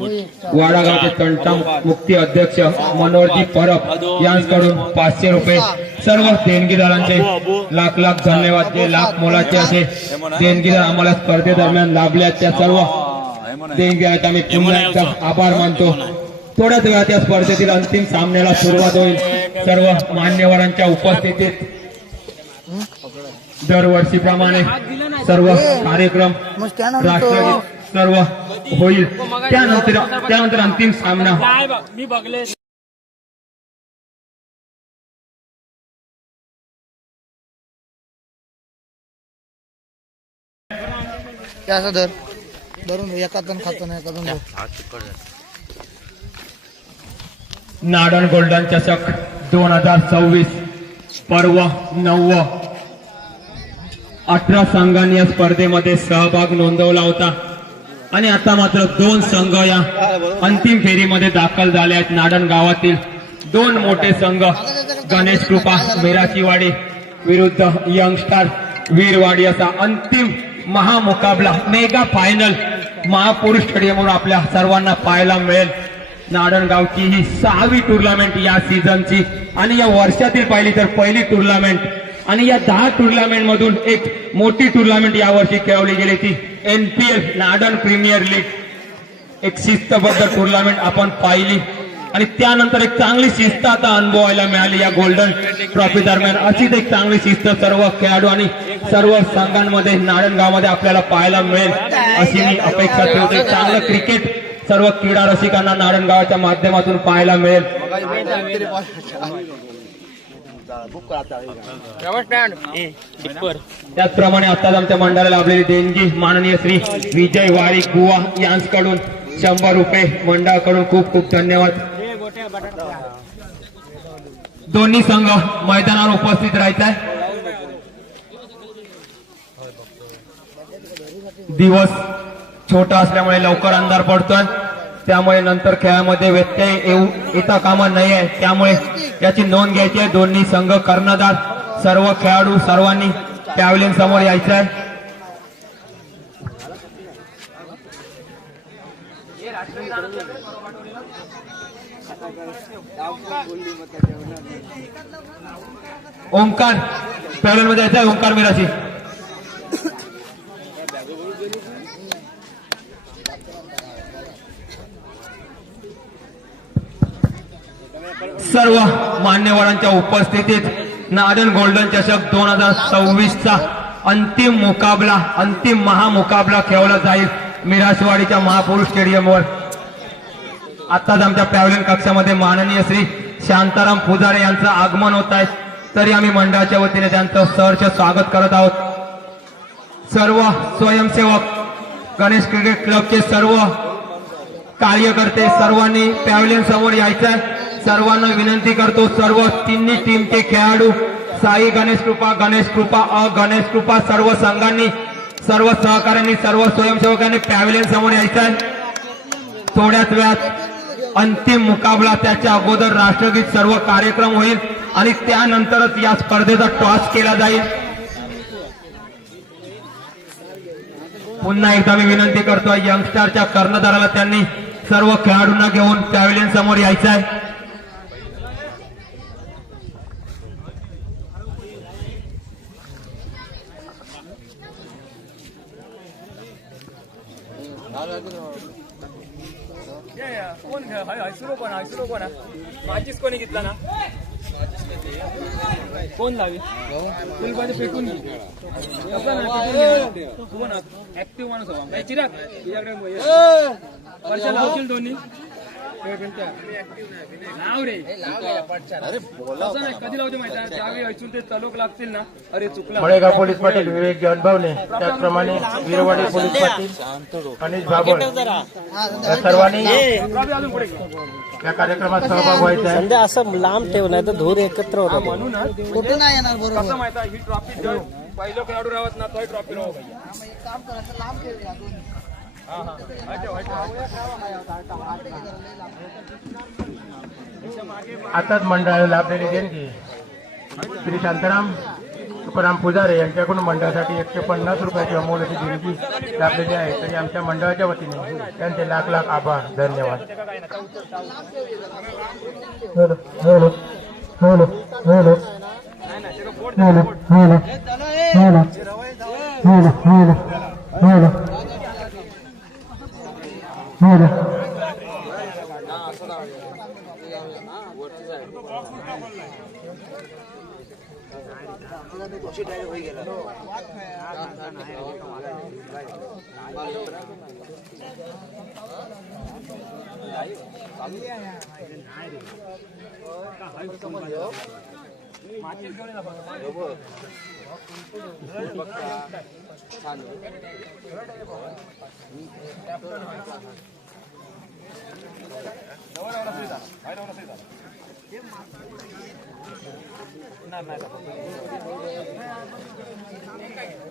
वाडागावचे तंटा मुक्ती अध्यक्ष मनोहरजी परब यांच्याकडून 500 रुपये। सर्व देणगीदारांचे लाख लाख धन्यवाद। जे लाख मोलाचे असे देणगीदार आम्हाला स्पर्धेदरम्यान लाभल्या त्या सर्व देणगीदारांचे आम्ही पुन्हा एकदा आभार मानतो। थोड्याच वेळात या स्पर्धेतील अंतिम सामन्याला सुरुवात होईल। सर्व मान्यवरांच्या उपस्थितीत दरवर्षीप्रमाणे सर्व कार्यक्रम राष्ट्रगीत सर्व होईल। त्यानंतर अंतिम सामना धरून एकातून खातो ना एकातून नाडन गोल्डन चषक 2026 पर्व 9। 18 संघांनी या स्पर्धेमध्ये सहभाग नोंदवला होता आणि आता मात्र 2 संघ या अंतिम फेरीमध्ये दाखल झाले आहेत। नाडन गावातील 2 मोठे संघ गणेश कृपा मिराचीवाडी विरुद्ध यंगस्टार वीरवाडी असा अंतिम महामुकाबला मेगा फायनल महापुरुष स्टेडियमवर आपल्या सर्वांना पाहायला मिळेल। नाडन गावची ही 6वी टुर्नामेंट या सीझनची आणि या वर्षातील पाहिली तर पहिली टुर्नामेंट आणि या 10 टुर्नामेंट मधून एक मोठी टुर्नामेंट यावर्षी खेळवली गेली ती NPL नाडन प्रीमियर लीग। एक शिस्तबद्ध टुर्नामेंट आपण पाहिली आणि त्यानंतर एक चांगली शिस्त आता अनुभवायला मिळाली या गोल्डन ट्रॉफी दरम्यान। अशीच एक चांगली शिस्त सर्व खेळाडू आणि सर्व संघांमध्ये नाडन गावामध्ये आपल्याला पाहायला मिळेल अशी मी अपेक्षा ठेवतो। चांगलं क्रिकेट सर्व क्रीडा रसिकांना नाडन गावाच्या माध्यमातून पाहायला मिळेल। त्याचप्रमाणे आताच आमच्या मंडळाला लाभलेली देणगी माननीय श्री विजय वारी गुवा यांच्याकडून 100 रुपये मंडळाकडून खूप खूप धन्यवाद। दोन्ही संघ मैदानावर उपस्थित राहायचा आहे। दिवस छोटा असल्यामुळे लवकर अंधार पडतोय, त्यामुळे नंतर खेळामध्ये व्यत्यय येता कामा नाही आहे, त्यामुळे याची नोंद घ्यायची आहे। दोन्ही संघ कर्णधार सर्व खेळाडू सर्वांनी पॅव्हलियन समोर यायचं आहे। ओमकार पॅव्हलियन मध्ये यायचं आहे। ओमकार मिराची सर्व मान्यवरांच्या उपस्थितीत नाडन गोल्डन चषक 2026 चा अंतिम मुकाबला अंतिम महामुकाबला खेळवला जाईल मिराशवाडीच्या महापुरुष स्टेडियमवर। आताच आमच्या पॅव्हलियन कक्षामध्ये माननीय श्री शांताराम पुजारे यांचं आगमन होत आहे, तरी आम्ही मंडळाच्या वतीने त्यांचं सहर्ष स्वागत करत आहोत। सर्व स्वयंसेवक गणेश क्रिकेट क्लबचे सर्व कार्यकर्ते सर्वांनी पॅव्हलियन समोर यायचं आहे। सर्वांना विनंती करतो, सर्व तिन्ही टीमचे खेळाडू साई गणेश कृपा अ गणेश कृपा सर्व संघांनी सर्व सहकार्यांनी सर्व स्वयंसेवकांनी पॅव्हलियन समोर यायचं आहे। थोड्याच वेळात अंतिम मुकाबला, त्याच्या अगोदर राष्ट्रगीत सर्व कार्यक्रम होईल आणि त्यानंतरच या स्पर्धेचा टॉस केला जाईल। पुन्हा एकदा मी विनंती करतोय यंगस्टारच्या कर्णधाराला त्यांनी सर्व खेळाडूंना घेऊन पॅव्हलियन समोर यायचं आहे। कोण सुरू कोण माझीच कोणी घेतला ना कोण लावी फुलबाजी फेकून ऍक्टिव्ह माणूस हवा चिराग तुझ्याकडे वर्षा लावतील दोन्ही लाव रे कधी लावते माहिती त्यावेळी ऐचून ते तलोक लागतील ना। अरे चुकला मळेगाव पोलीस पाटील विवेक अनुभवले, त्याचप्रमाणे वीरवाडी पोलीस पाटील अनिश भाबळ या सर्वांनी या कार्यक्रमात सहभाग व्हायचा आहे। असं लांब ठेव नाही तर धूर एकत्र होणार म्हणून कुठे नाही येणार बरोबर। कसं माहिती ही ट्रॉफी पहिलं खेळाडू राहत ना तो ट्रॉफी राहू काम करायचं लांब ठेवूया। आताच मंडळाला लाभलेली देणगी श्री शांताराम तुकाराम पुजारे यांच्याकडून मंडळासाठी 150 रुपयाची अमोलाची देणगी लाभलेली आहे. तरी आमच्या मंडळाच्या वतीने त्यांचे लाख लाख आभार. धन्यवाद. Hello hello hello hello hello hello hello hello hello hello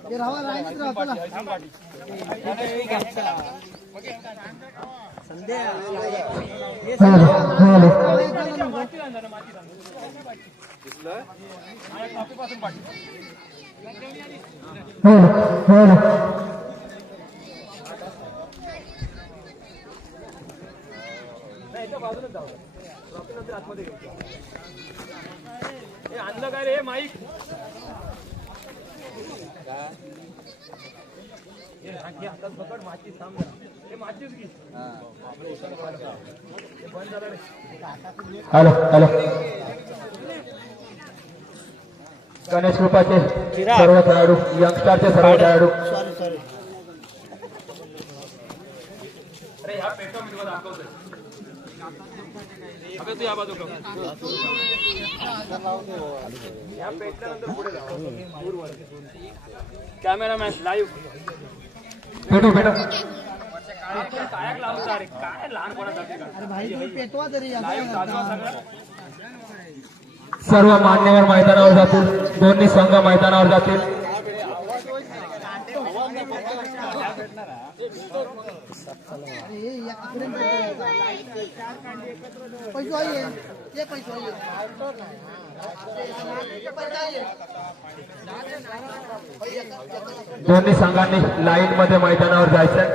हे राहा राहिलीच राहा चला आणलं काय रे माईक हॅलो हॅलो गणेश कृपाचे सर्व खेळाडू यंगस्टारचे सर्व खेळाडू सॉरी सॉरी अरे ह्या पेटो मी तुला दाखवतोय अगं तू या बाजू ह्या पेटल्यानंतर पुढे जाऊ कॅमेरामॅन लाईव्ह भेटू भेटू काय लावतो अरे काय लहान कोणासाठी अरे भाई तुम्ही पेटवा तरी असं लाईव्ह चालवा सगळं सर्व मान्यवर मैदानावर जातील. दोन्ही संघ मैदानावर जातील. अरे हे या इकडे पैसे आहे ते पैसे दोन्ही संघांनी लाईन मध्ये मैदानावर जायचंय.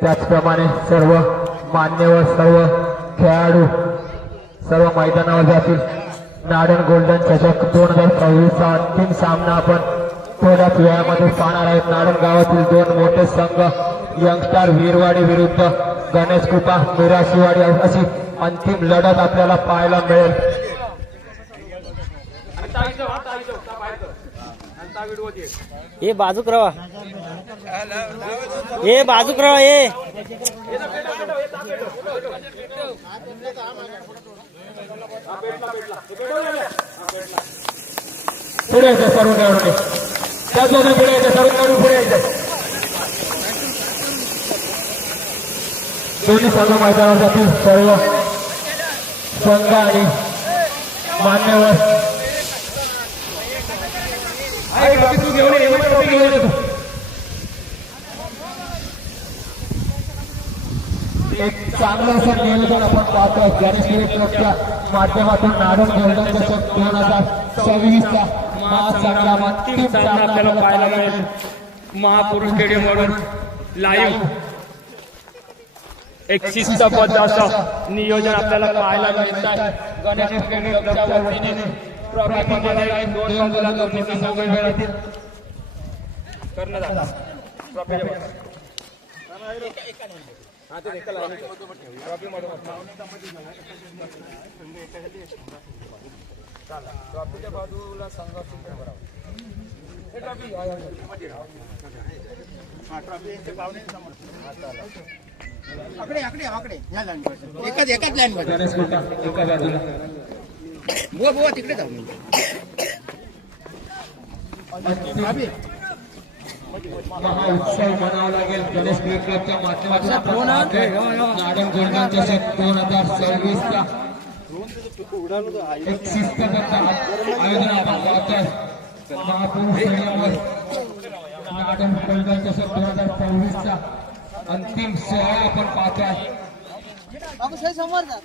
त्याचप्रमाणे सर्व मान्यवर सर्व खेळाडू सर्व मैदानावर जातील. नाडन गोल्डन चषक 2024 चा अंतिम सामना आपण थोड्याच वेळामध्ये पाहणार आहेत. नाडन गावातील दोन मोठे संघ यंगस्टार वीरवाडी विरुद्ध गणेश कृपा मिराशीवाडी अशी अंतिम लढत आपल्याला पाहायला मिळेल. ये बाजूक रवा ये बाजूक रवा ये पुढे यायचं सर्व खेळाडूंनी. त्याच बाजूने पुढे यायचं सर्व खेळाडू पुढे यायचं. दोन्ही संघ मैदानावर जातील. सर्व संघ आणि मान्यवर एक चांगलं असं नियोजन आपण पाहतोय. गणेश क्लबच्या माध्यमातून नाडन गोल्डन चषक 2026 चा महासंग्रामात अंतिम सामना आपल्याला पाहायला मिळेल. महापुरुष स्टेडियम वरून लाईव्ह एक शिस्तबद्ध असं नियोजन आपल्याला पाहायला मिळत आहे. गणेश क्लबच्या वतीने ट्रॉफीमध्ये दोन बाजूला दोन्ही संघ वेगळे राहतील. कर्णधार ट्रॉफीच्या ट्रॉफीच्या बाजूला संघ आकडे आकडे आकडे या लाईन एकाच लाईन मध्ये गणेश कृपा एका बाजूला. बुवा तिकडे जाऊ महाउत्सव म्हणावा लागेल. गणेश क्लबच्या माध्यमातून नाडन गोल्डन चषक 2026 चा एक शिस्तबद्ध आयोजन आपण पाहतोय. महापुरुष स्टेडियमवर नाडन गोल्डन चषक 2024 चा अंतिम सोहळा आपण पाहतोय. समोर जा.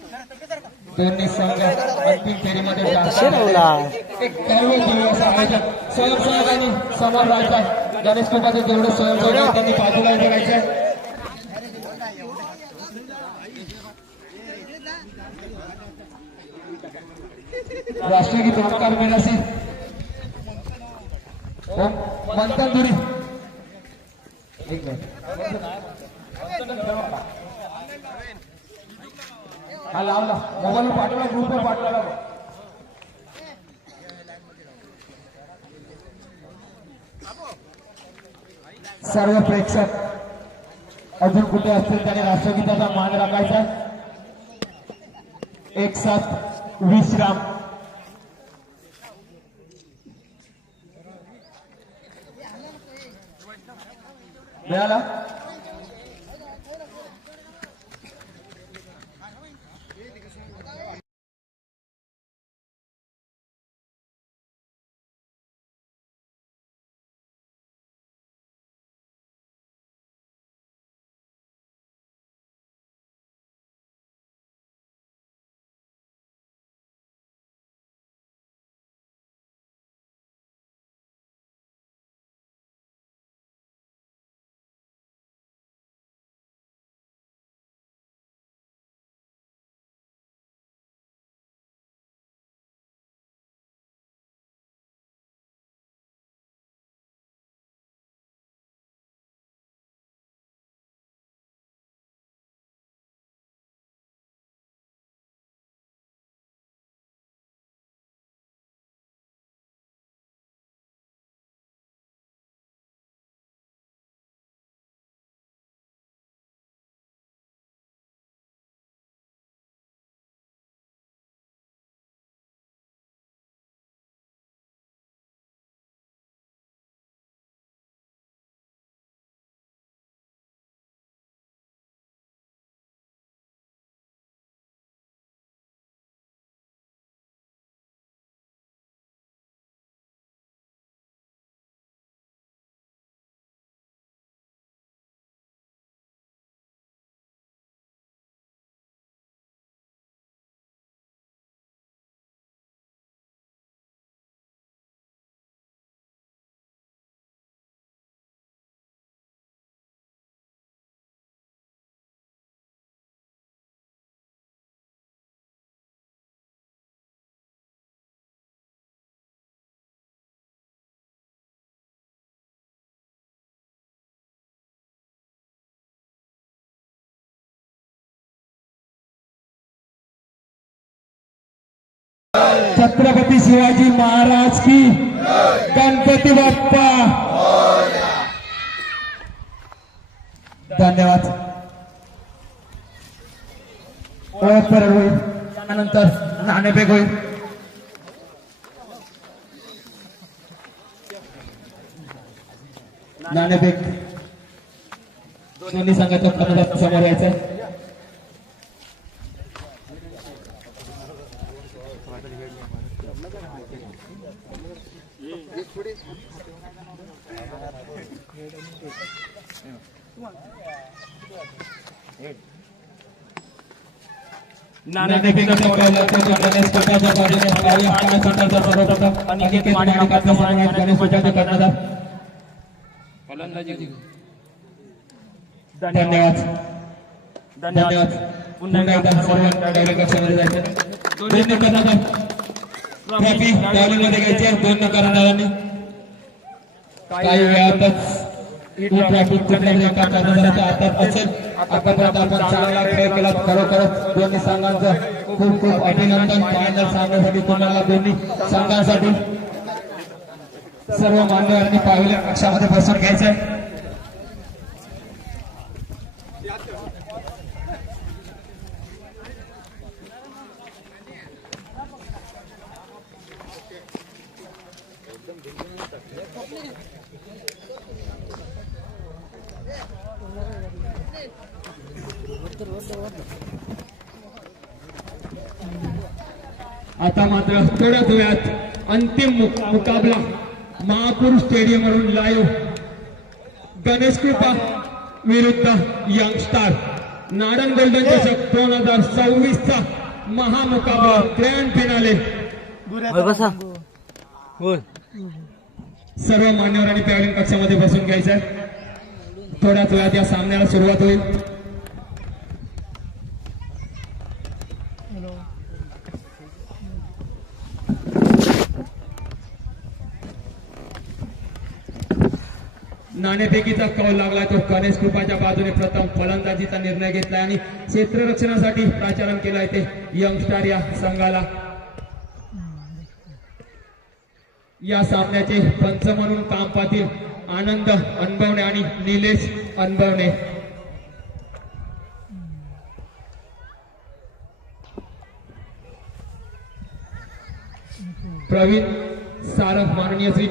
दोन्ही संघ अंतिम फेरीमध्ये एक भव्य दिवस आयोजन स्वयंसेवकांनी समोर राहायचं. गणेश कृपाचे जेवढे स्वयंसेवक आहेत त्यांनी बाजूला करायचं. राष्ट्रगीत ओंकार मेनासी मंथन धुरी. एक मिनिट हा लावला मोबाईल पाठवला ग्रुपवर पाठवला. सर्व प्रेक्षक अजून कुठे असतील त्याने राष्ट्रगीताचा मान राखायचा. एक साथ विश्राम. मिळाला. छत्रपती शिवाजी महाराज की. गणपती बाप्पा. धन्यवाद. ओळख परत होईल त्यानंतर नाणेफेक होईल. नाणेफेक दोन्ही संघाच्या कर्णधार समोर यायचं. नाणेफेकीचा पहिला गणेश कोटाच्या बाजूने हवाई हाताने संघाचा सर्वप्रथम अनिकेत माणिकाचा समावेश गणेश कोटाच्या कर्णधार. धन्यवाद. धन्यवाद. पुन्हा एकदा सर्व कक्षामध्ये जायचं. दोन्ही कर्णधार ट्रॉफी बॉलिंगमध्ये घ्यायची. दोन कर्णधारांनी काही वेळातच ही ट्रॉफी कुठल्या कर्णधाराच्या हातात असेल. आतापर्यंत आपण चांगला खेळ केला. खरोखरच दोन्ही संघांचं खूप खूप अभिनंदन. फायनल सामन्यासाठी तुम्हाला दोन्ही संघांसाठी सर्व मान्यवरांनी पाहिल्या कक्षामध्ये बसून घ्यायचंय. आता मात्र थोड्याच वेळात अंतिम मुकाबला महापूर स्टेडियम वरून लाईव्ह गणेश कृपा विरुद्ध यंगस्टार नाडन गोल्डन चषक 2026 चा महामुकाबला ग्रँड फिनाले सर्व मान्यवरांनी पॅव्हलियन कक्षामध्ये बसून घ्यायचंय. थोड्याच वेळात या सामन्याला सुरुवात होईल. नाणेफेकीचा कौल लागला तो गणेश कृपाच्या बाजूने प्रथम फलंदाजीचा निर्णय घेतलाय आणि क्षेत्ररक्षणासाठी प्राचारण केलंय ते यंगस्टार या संघाला. या सामन्याचे पंच म्हणून काम पाहतील आनंद अनबवणे आणि निलेश अनबवणे. प्रवीण सारंग माननीय श्री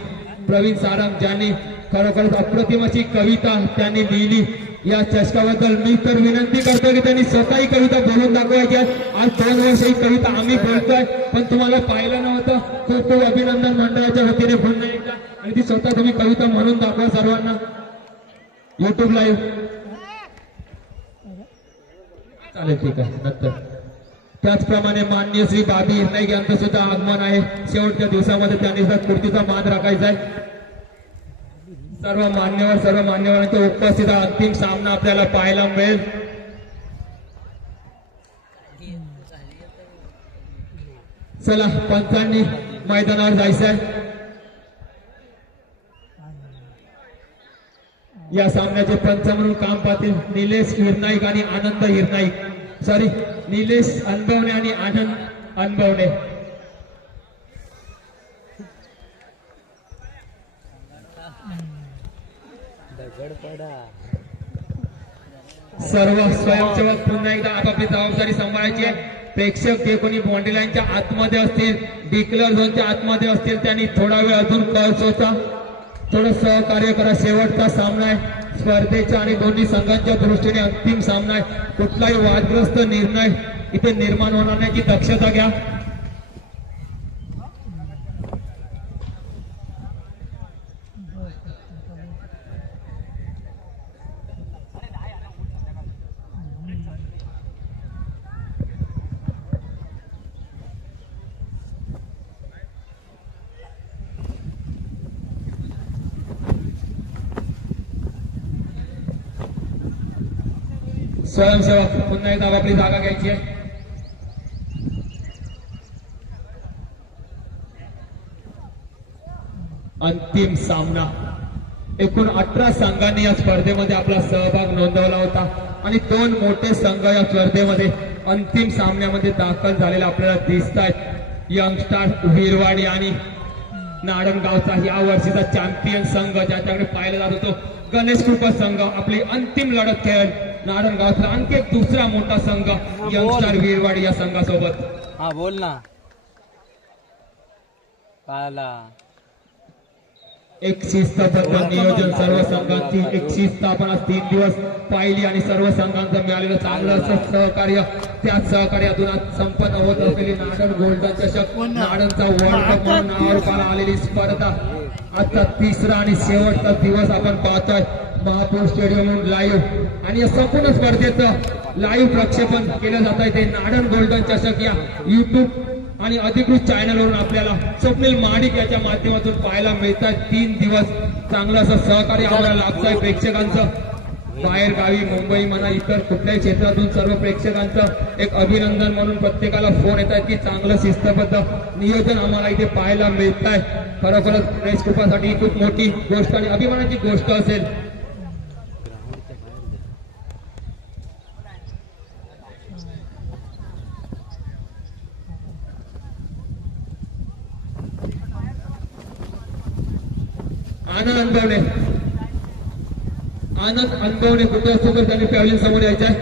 प्रवीण सारंग ज्यांनी खरोखरच अप्रतिम अशी कविता त्यांनी लिहिली. या चषकाबद्दल मी तर विनंती करतो की त्यांनी स्वतःही कविता बोलून दाखवायची. आज 2 वर्ष ही कविता आम्ही बोलतोय पण तुम्हाला पाहिलं नव्हतं. खूप खूप अभिनंदन मंडळाच्या वतीने पुन्हा एकदा. आणि ती स्वतः तुम्ही कविता म्हणून दाखवा सर्वांना युट्यूब लाईव्ह. चालेल ठीक आहे नंतर. त्याचप्रमाणे माननीय श्री बाबी हिरनाईक यांचं सुद्धा आगमन आहे. शेवटच्या दिवसामध्ये त्यांनी सुद्धा कुर्तीचा मान राखायचा आहे. सर्व मान्यवरांच्या उपस्थित अंतिम सामना आपल्याला पाहायला मिळेल. चला पंचांनी मैदानावर जायचंय. या सामन्याचे पंच म्हणून काम पाहतील निलेश हिरनाईक आणि आनंद हिरनाईक निलेश अनबवणे आणि आनंद अनबवणे. सर्व स्वयंसेवक पुन्हा एकदा आपापली जबाबदारी सांभाळायची आहे. प्रेक्षक जे कोणी बाउंड्री लाईनच्या आतमध्ये असतील डिक्लेअर झोनच्या आतमध्ये असतील त्यांनी थोडा वेळ अजून कळस होता थोडं सहकार्य करा. शेवटचा सामना आहे स्पर्धेच्या आणि दोन्ही संघांच्या दृष्टीने अंतिम सामना आहे. कुठलाही वादग्रस्त निर्णय इथे निर्माण होणार नाही याची दक्षता घ्या. स्वयंसेवक पुन्हा एकदा आपली जागा घ्यायची आहे. अंतिम सामना. एकूण 18 संघांनी या स्पर्धेमध्ये आपला सहभाग नोंदवला होता आणि 2 मोठे संघ या स्पर्धेमध्ये अंतिम सामन्यामध्ये दाखल झालेले आपल्याला दिसत आहेत. यंगस्टार विरवाडी आणि नाडनगावचा या वर्षीचा चॅम्पियन संघ ज्याच्याकडे पाहिला जात होतो गणेश कृपा संघ आपली अंतिम लढत खेळेल. नाडनगावचा आणखी एक दुसरा मोठा संघ यंगस्टार विरवाडी या संघासोबत. हा बोल ना. पाला एक शिस्तबद्ध नियोजन सर्व संघांची एक शिस्त आपण आज 3 दिवस पाहिली आणि सर्व संघांचं मिळालेलं चांगलं असं सहकार्य त्याच सहकार्यातून आज संपन्न होत असलेली नाडन गोल्डन चषक नाडनचा वर्ल्ड कप म्हणून नावावर आलेली स्पर्धा आजचा 3रा आणि शेवटचा दिवस आपण पाहतोय महापौर स्टेडियमवरून लाईव्ह. आणि या संपूर्ण स्पर्धेचं लाईव्ह प्रक्षेपण केलं जात आहे ते नाडन गोल्डन चषक या युट्यूब आणि अधिकृत चॅनलवरून आपल्याला स्वप्नील महाडिक याच्या माध्यमातून पाहायला मिळतात. 3 दिवस चांगलं असं सहकार्य आम्हाला लाभत आहे प्रेक्षकांचं. बाहेर गावी मुंबई म्हणा इतर कुठल्याही क्षेत्रातून सर्व प्रेक्षकांचं एक अभिनंदन म्हणून प्रत्येकाला फोन येत आहेत की चांगलं शिस्तबद्ध नियोजन आम्हाला इथे पाहायला मिळत आहे. खरोखरच प्रेस कृपासाठी खूप मोठी गोष्ट आणि अभिमानाची गोष्ट असेल. आनंद अनबवणे कुठे असतो तर त्यांनी पॅव्हलियन समोर यायचं आहे.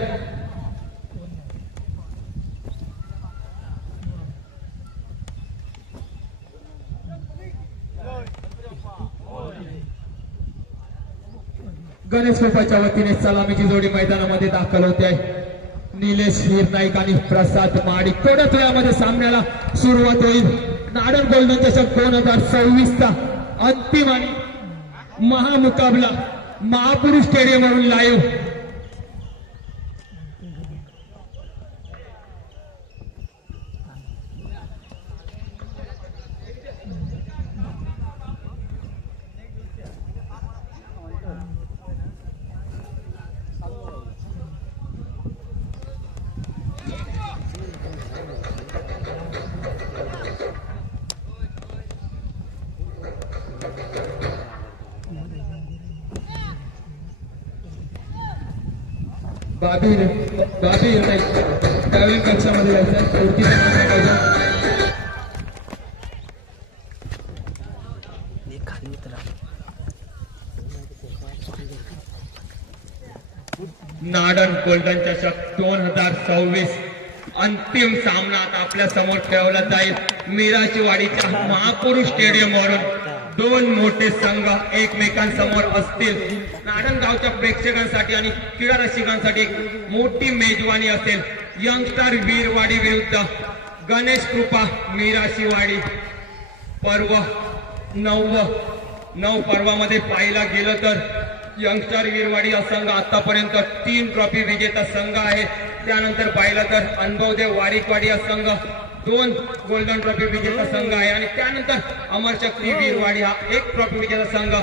गणेश कृपाच्या वतीने सलामीची जोडी मैदानामध्ये दाखल होते आहे. निलेश हिरनाईक आणि प्रसाद महाडिक. थोड्याच वेळामध्ये सामन्याला सुरुवात होईल. नाडन गोल्डन चषक 2026चा अंतिम आणि महामुकाबला महापुरुष स्टेडियमवरून लाईव्ह बाबी नाही ट्रॅव्हलिंग कक्षामध्ये जायचं कुर्तीचं नाव सांगायचं. नाडन गोल्डन चषक 2026 अंतिम सामना आता आपल्या समोर खेळवला जाईल. मिराशीवाडीच्या महापुरुष स्टेडियम वरून दोन मोठे संघ एकमेकांसमोर असतील. नाडनगावच्या प्रेक्षकांसाठी आणि क्रीडा रसिकांसाठी एक मोठी मेजवानी असेल. यंगस्टर वीरवाडी विरुद्ध गणेश कृपा मिराशीवाडी. पर्व 9 पर्वामध्ये पाहायला गेलं तर यंगस्टर वीरवाडी हा संघ आतापर्यंत 3 ट्रॉफी विजेता संघ आहे. त्यानंतर पाहिलं तर अनुभवदेव वारिकवाडी हा संघ 2 गोल्डन ट्रॉफी विजेता संघ आहे. आणि त्यानंतर अमरशक्ती वीरवाडी हा 1 ट्रॉफी विजेता संघ.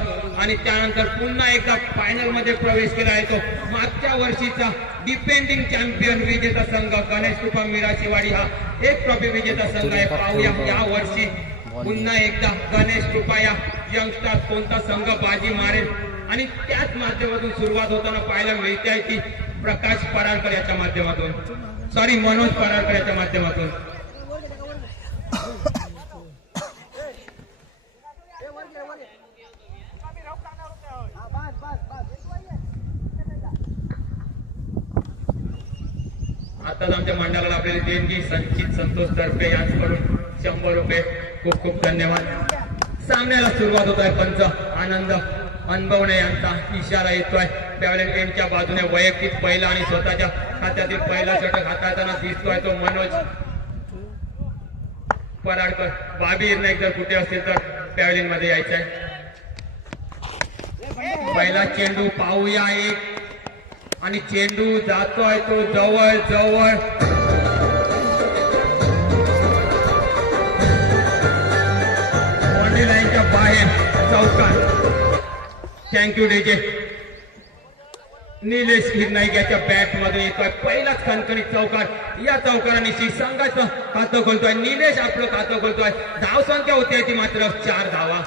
आणि त्यानंतर पुन्हा एकदा फायनल मध्ये प्रवेश केला आहे तो मागच्या वर्षीचा डिफेंडिंग चॅम्पियन विजेता संघ गणेश कृपा मिराशीवाडी हा 1 ट्रॉफी विजेता संघ आहे. पाहूया या वर्षी पुन्हा एकदा गणेश कृपा या यंगस्टर कोणता संघ बाजी मारेल. आणि त्याच माध्यमातून सुरुवात होताना पाहायला मिळते आहे की प्रकाश पराडकर याच्या माध्यमातून मनोज पराडकर याच्या माध्यमातून आताच आमच्या मंडळाला आपल्याला देणगी संचित संतोष तर्फे यांच्याकडून 100 रुपये. खूप खूप धन्यवाद. सामन्याला सुरुवात होत आहे. पंच आनंद अनुभवणे यांचा इशारा येतोय. त्यावेळेला त्यांच्या बाजूने वैयक्तिक पहिला आणि स्वतःच्या खात्यातील पहिला षटक हाताळताना दिसतोय तो मनोज पराडकर. बाबी नाईक जर कुठे असतील तर पॅव्हलियन मध्ये यायचं आहे. पहिला चेंडू पाहूया एक आणि चेंडू जातोय तो जवळ जवळ बाउंड्री लाईनच्या बाहेर चौकार. Thank you DJ. निलेश हिरनाईक याच्या बॅट मध्ये येतोय पहिलाच खणखणीत चौकार. या चौकारानिशी संघाचं खातं खोलतोय. निलेश आपलं खातं खोलतोय. धावसंख्या होती ती मात्र 4 धावा.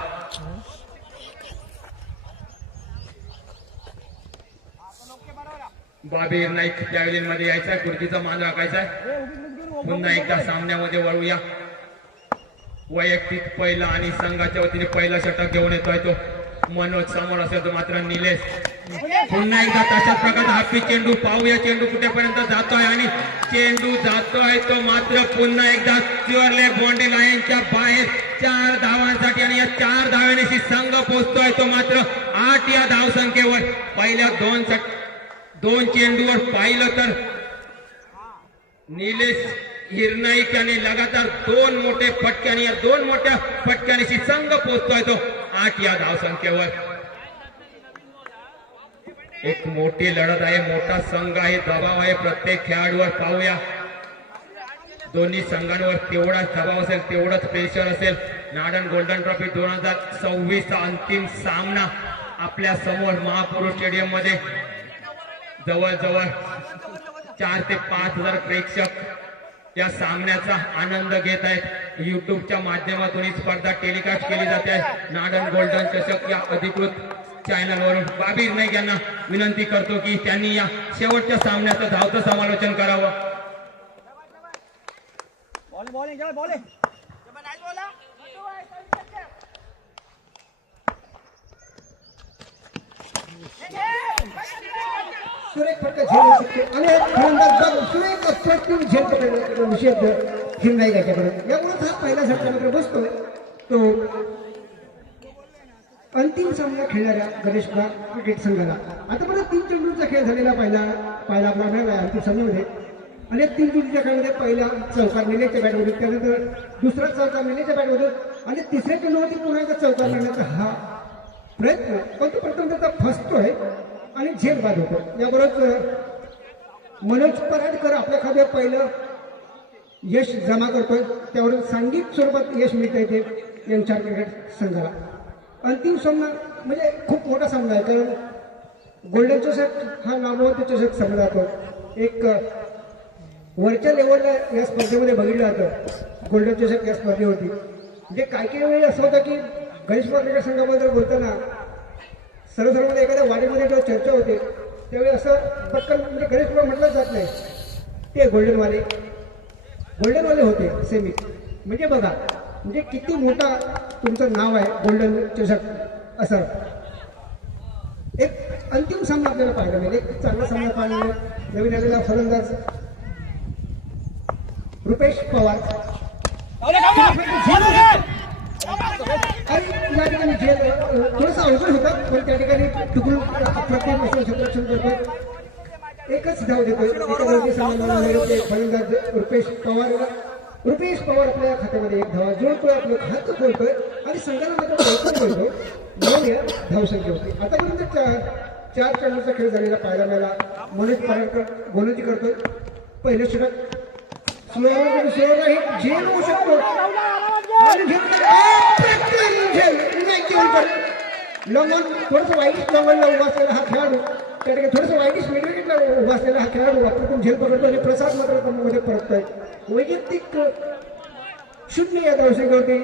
बाबी हिरनाईक पॅव्हलियन मध्ये यायचा. खुर्चीचा मान राखायचा. पुन्हा एकदा सामन्यामध्ये वळूया. वैयक्तिक पहिला आणि संघाच्या वतीने पहिला षटक घेऊन येतोय तो मनोज. समोर असेल तो मात्र निलेश. पुन्हा एकदा तशाच प्रकारचा हापी चेंडू पाहूया. चेंडू कुठेपर्यंत जातोय आणि चेंडू जातोय तो मात्र पुन्हा एकदा चिवरले बाउंड्री लाईनच्या बाहेर 4 धावांसाठी. आणि या 4 धावांशी संघ पोहोचतोय तो मात्र 8 या धावसंख्येवर. पहिल्या 2 चेंडूवर पाहिलं तर निलेश हिरनाईक याने लगातार 2 मोठे फटके आणि या 2 मोठ्या फटक्यानिशी संघ पोहोचतोय तो 8 या धावसंख्येवर. एक मोठी लढत आहे. मोठा संघ आहे. दबाव आहे प्रत्येक खेळाडूवर. पाहूया दोन्ही संघांवर तेवढाच दबाव असेल तेवढाच प्रेशर असेल. नाडन गोल्डन ट्रॉफी 2026 चा अंतिम सामना आपल्या समोर महापुरुष स्टेडियम मध्ये. जवळजवळ 4 ते 5 हजार प्रेक्षक या सामन्याचा आनंद घेत आहेत. युट्यूबच्या माध्यमातून ही स्पर्धा टेलिकास्ट केली जाते आहे. नाडन गोल्डन चषक या अधिकृत चॅनलवरून. बाबी नाईक यांना विनंती करतो की त्यांनी या शेवटच्या सामन्याचं धावतं समालोचन करावं. सुरेख फटका झेलू शकतो आणि फलंदाज सुरेख अप्रतिम झेल पकडण्याचा विषय हिरनाईक याच्याकडे. यामुळेच हा पहिला झटका बसतोय तो अंतिम सामना खेळणाऱ्या गणेश क्रिकेट संघाला. आतापर्यंत 3 चेंडूचा खेळ झालेला पाहिला आपला मिळाला अंतिम सामन्यामध्ये. आणि 3 चेंडूच्या खेळामध्ये पहिला चौकार निलेशच्या बॅटमध्ये, त्यानंतर दुसरा चौकार निलेशच्या बॅटमध्ये आणि तिसऱ्या चेंडूवरती पुन्हा एकदा चौकार मारण्याचा हा प्रयत्न. पण तो प्रथम त्याचा फसतोय आणि झेल बाद होतो. याबरोबरच मनोज पराडकर आपल्या खात्यात पहिलं यश जमा करतोय. त्यावरून सांघिक स्वरूपात यश मिळत आहे ते यंगस्टर क्रिकेट संघाला. अंतिम सामना म्हणजे खूप मोठा सामना आहे. कारण गोल्डन चषक हा नामवंत चषक समजला जातो. एक वरच्या लेवलला या स्पर्धेमध्ये बघितलं जातं. गोल्डन चषक या स्पर्धेवरती म्हणजे काही वेळी असं होतं की गणेश क्रिकेट संघाबद्दल बोलताना सर्वसाधारण एखाद्या वाडीमध्ये जेव्हा चर्चा होते त्यावेळी असं पटकन म्हणजे गणेश बाबा म्हटलं जात नाही. ते गोल्डनवाले होते सेमी. म्हणजे बघा म्हणजे किती मोठा तुमचं नाव आहे गोल्डन चषक असं. एक अंतिम सामना आपल्याला पाहायला मिळेल. एक चांगला सामना पाहायला मिळेल. नवीन आलेला फलंदाज रुपेश पवार आणि या ठिकाणी झेल थोडासा अवघड होता पण त्या ठिकाणी टुकून अप्रतिम असं क्षेत्ररक्षण करतोय. एकच धाव देतोय. फलंदाज रुपेश पवार आपल्या खात्यामध्ये एक धावा जोडतोय. आपलं खातं खोलतोय आणि संघाला मात्र प्रयत्न करतो. 9 या धावसंख्या होती. आतापर्यंत 4 चेंडूचा खेळ झालेला पाहायला मिळाला. मनोज पराडकर गोलंदाजी करतोय. पहिलं षटक स्लोअर झेल होऊ शकतो. लॉंगॉन थोडंसं वाईट लॉंगॉनला उभा असलेला हा खेळाडू त्या ठिकाणी थोडंसं वाईट मिडविकेटला उभा असलेला हा खेळाडू आपण झेल पकडतो आणि प्रसाद मात्र तंबूमध्ये परततोय. वैयक्तिक 0 या धावसंख्येवरती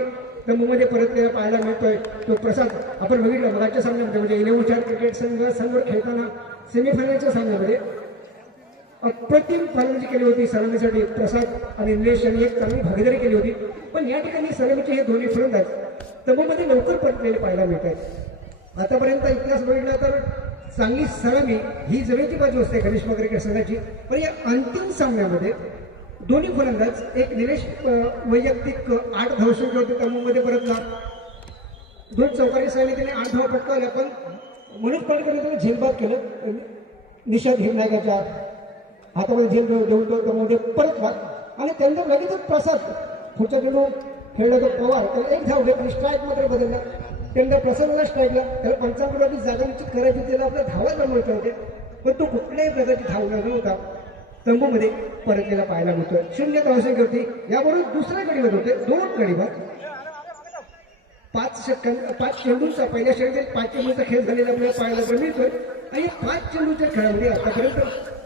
तंबूमध्ये परतलेला पाहायला मिळतोय. तो प्रसाद आपण बघितलं मागच्या सामन्यामध्ये म्हणजे 11 क्रिकेट संघ खेळताना सेमीफायनलच्या सामन्यामध्ये अप्रतिम फलंदाजी केली होती. सलामीसाठी प्रसाद आणि निलेश यांनी एक चांगली भागीदारी केली होती. पण या ठिकाणी सलामीचे हे दोन्ही फलंदाज तंबूमध्ये लवकर परतलेले पाहायला मिळत आहेत. आतापर्यंत इतिहास बघितला तर चांगली सलामी ही जमेची बाजू असते गणेश क्रिकेट संघाची. पण या अंतिम सामन्यामध्ये दोन्ही फलंदाज एक निलेश वैयक्तिक 8 धावसंख्येवरती तंबूमध्ये परतला. 2 चौकारी सायले त्याने 8 धावा पटकावल्या. पण मनोज पाटकर त्याने झेलबाद केलं. निषाद हिरनायकाच्या हातामध्ये झेल देऊन तो तंबूमध्ये परतला आणि त्यानंतर लगेचच प्रसाद पुढच्या चेंडू खेळला तो पवार त्याला 1 धाव घेतली. स्ट्राईक मात्र बदलला. त्यानंतर प्रसादला स्ट्राईकला त्याला 55 जागा निश्चित करायची. त्याला आपल्या धावा बनवायच्या होत्या पण तो कुठल्याही प्रकारची धाव न होता तंबूमध्ये परतलेला पाहायला मिळतोय. 0 धावसंख्येवरती याबरोबर दुसऱ्या गडीवर होते 2 गडीवर 5 चेंडूंचा पहिल्या षटकात 5 चेंडूंचा खेळ झालेला आपल्याला पाहायला मिळतोय. आणि या 5 चेंडूच्या खेळामध्ये आतापर्यंत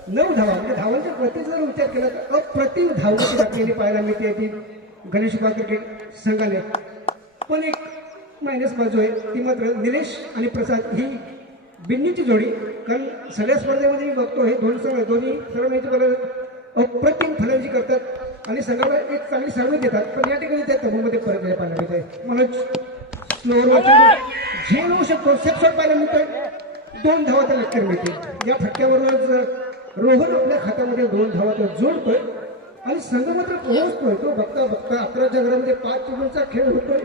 9 धावा म्हणजे धावांच्या प्रतीचा जर विचार केला तर अप्रतिम धावची टाकलेली पाहायला मिळते ती गणेश क्रिकेट संघाने. पण एक मायनस बाजू आहे ती मात्र निलेश आणि प्रसाद ही बिन्नीची जोडी. कारण सगळ्या स्पर्धेमध्ये मी बघतो हे दोन्ही सर्वांची अप्रतिम फलंदाजी करतात आणि संघाला एक चांगली सावली देतात. पण या ठिकाणी त्या तंबूमध्ये परत पाहायला मिळते. मनोज स्लोअर झेल होऊ शकतो. सेफ शॉट पाहायला मिळतोय. 2 धावा त्या लक्ष्य मिळते. या फटक्यावरूनच रोहन आपल्या खात्यामध्ये 2 धावा तो जोडतोय आणि संघ मात्र पोहोचतोय. तो बघता 11च्या घरामध्ये 5 चेंडूंचा खेळ होतोय.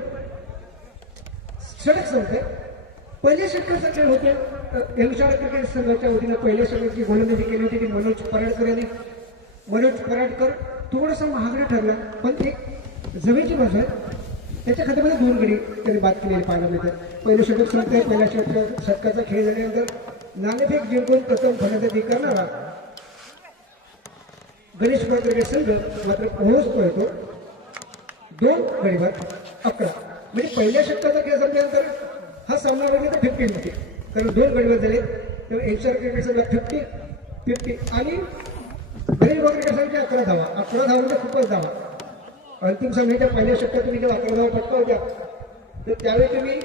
षटक संपते. पहिल्या षटकाचा खेळ होतोय. यंगशाळा क्रिकेट संघाच्या वतीनं पहिल्या षटकाची गोलंदाजी केली होती ती मनोज पराडकर यांनी. मनोज पराडकर थोडासा महागडा ठरला पण एक जमेची बाजू आहे. त्याच्या खात्यामध्ये 2 गडी त्यांनी बाद केलेले पाहायला मिळतात. पहिलं षटक संपतंय. पहिल्या षटकाचा खेळ झाल्यानंतर नाणेफेक जिंकून प्रथम फलंदाजी करणारा गणेश क्रिकेट संघ मात्र पोहोचतोय तो 2 गडीवर 11. म्हणजे पहिल्या षटकाचा खेळ संपल्यानंतर हा सामना वेगळा 50 होते. कारण 2 गडीवर झाले तेव्हा यंगशाळा क्रिकेट संघ 50 आणि गणेश क्रिकेट संघाच्या 11 धावा. 11 धावा म्हणजे खूपच धावा. अंतिम सामन्याच्या पहिल्या षटकात तुम्ही जेव्हा 11 धावा पटकावत्या तर त्यावेळी तुम्ही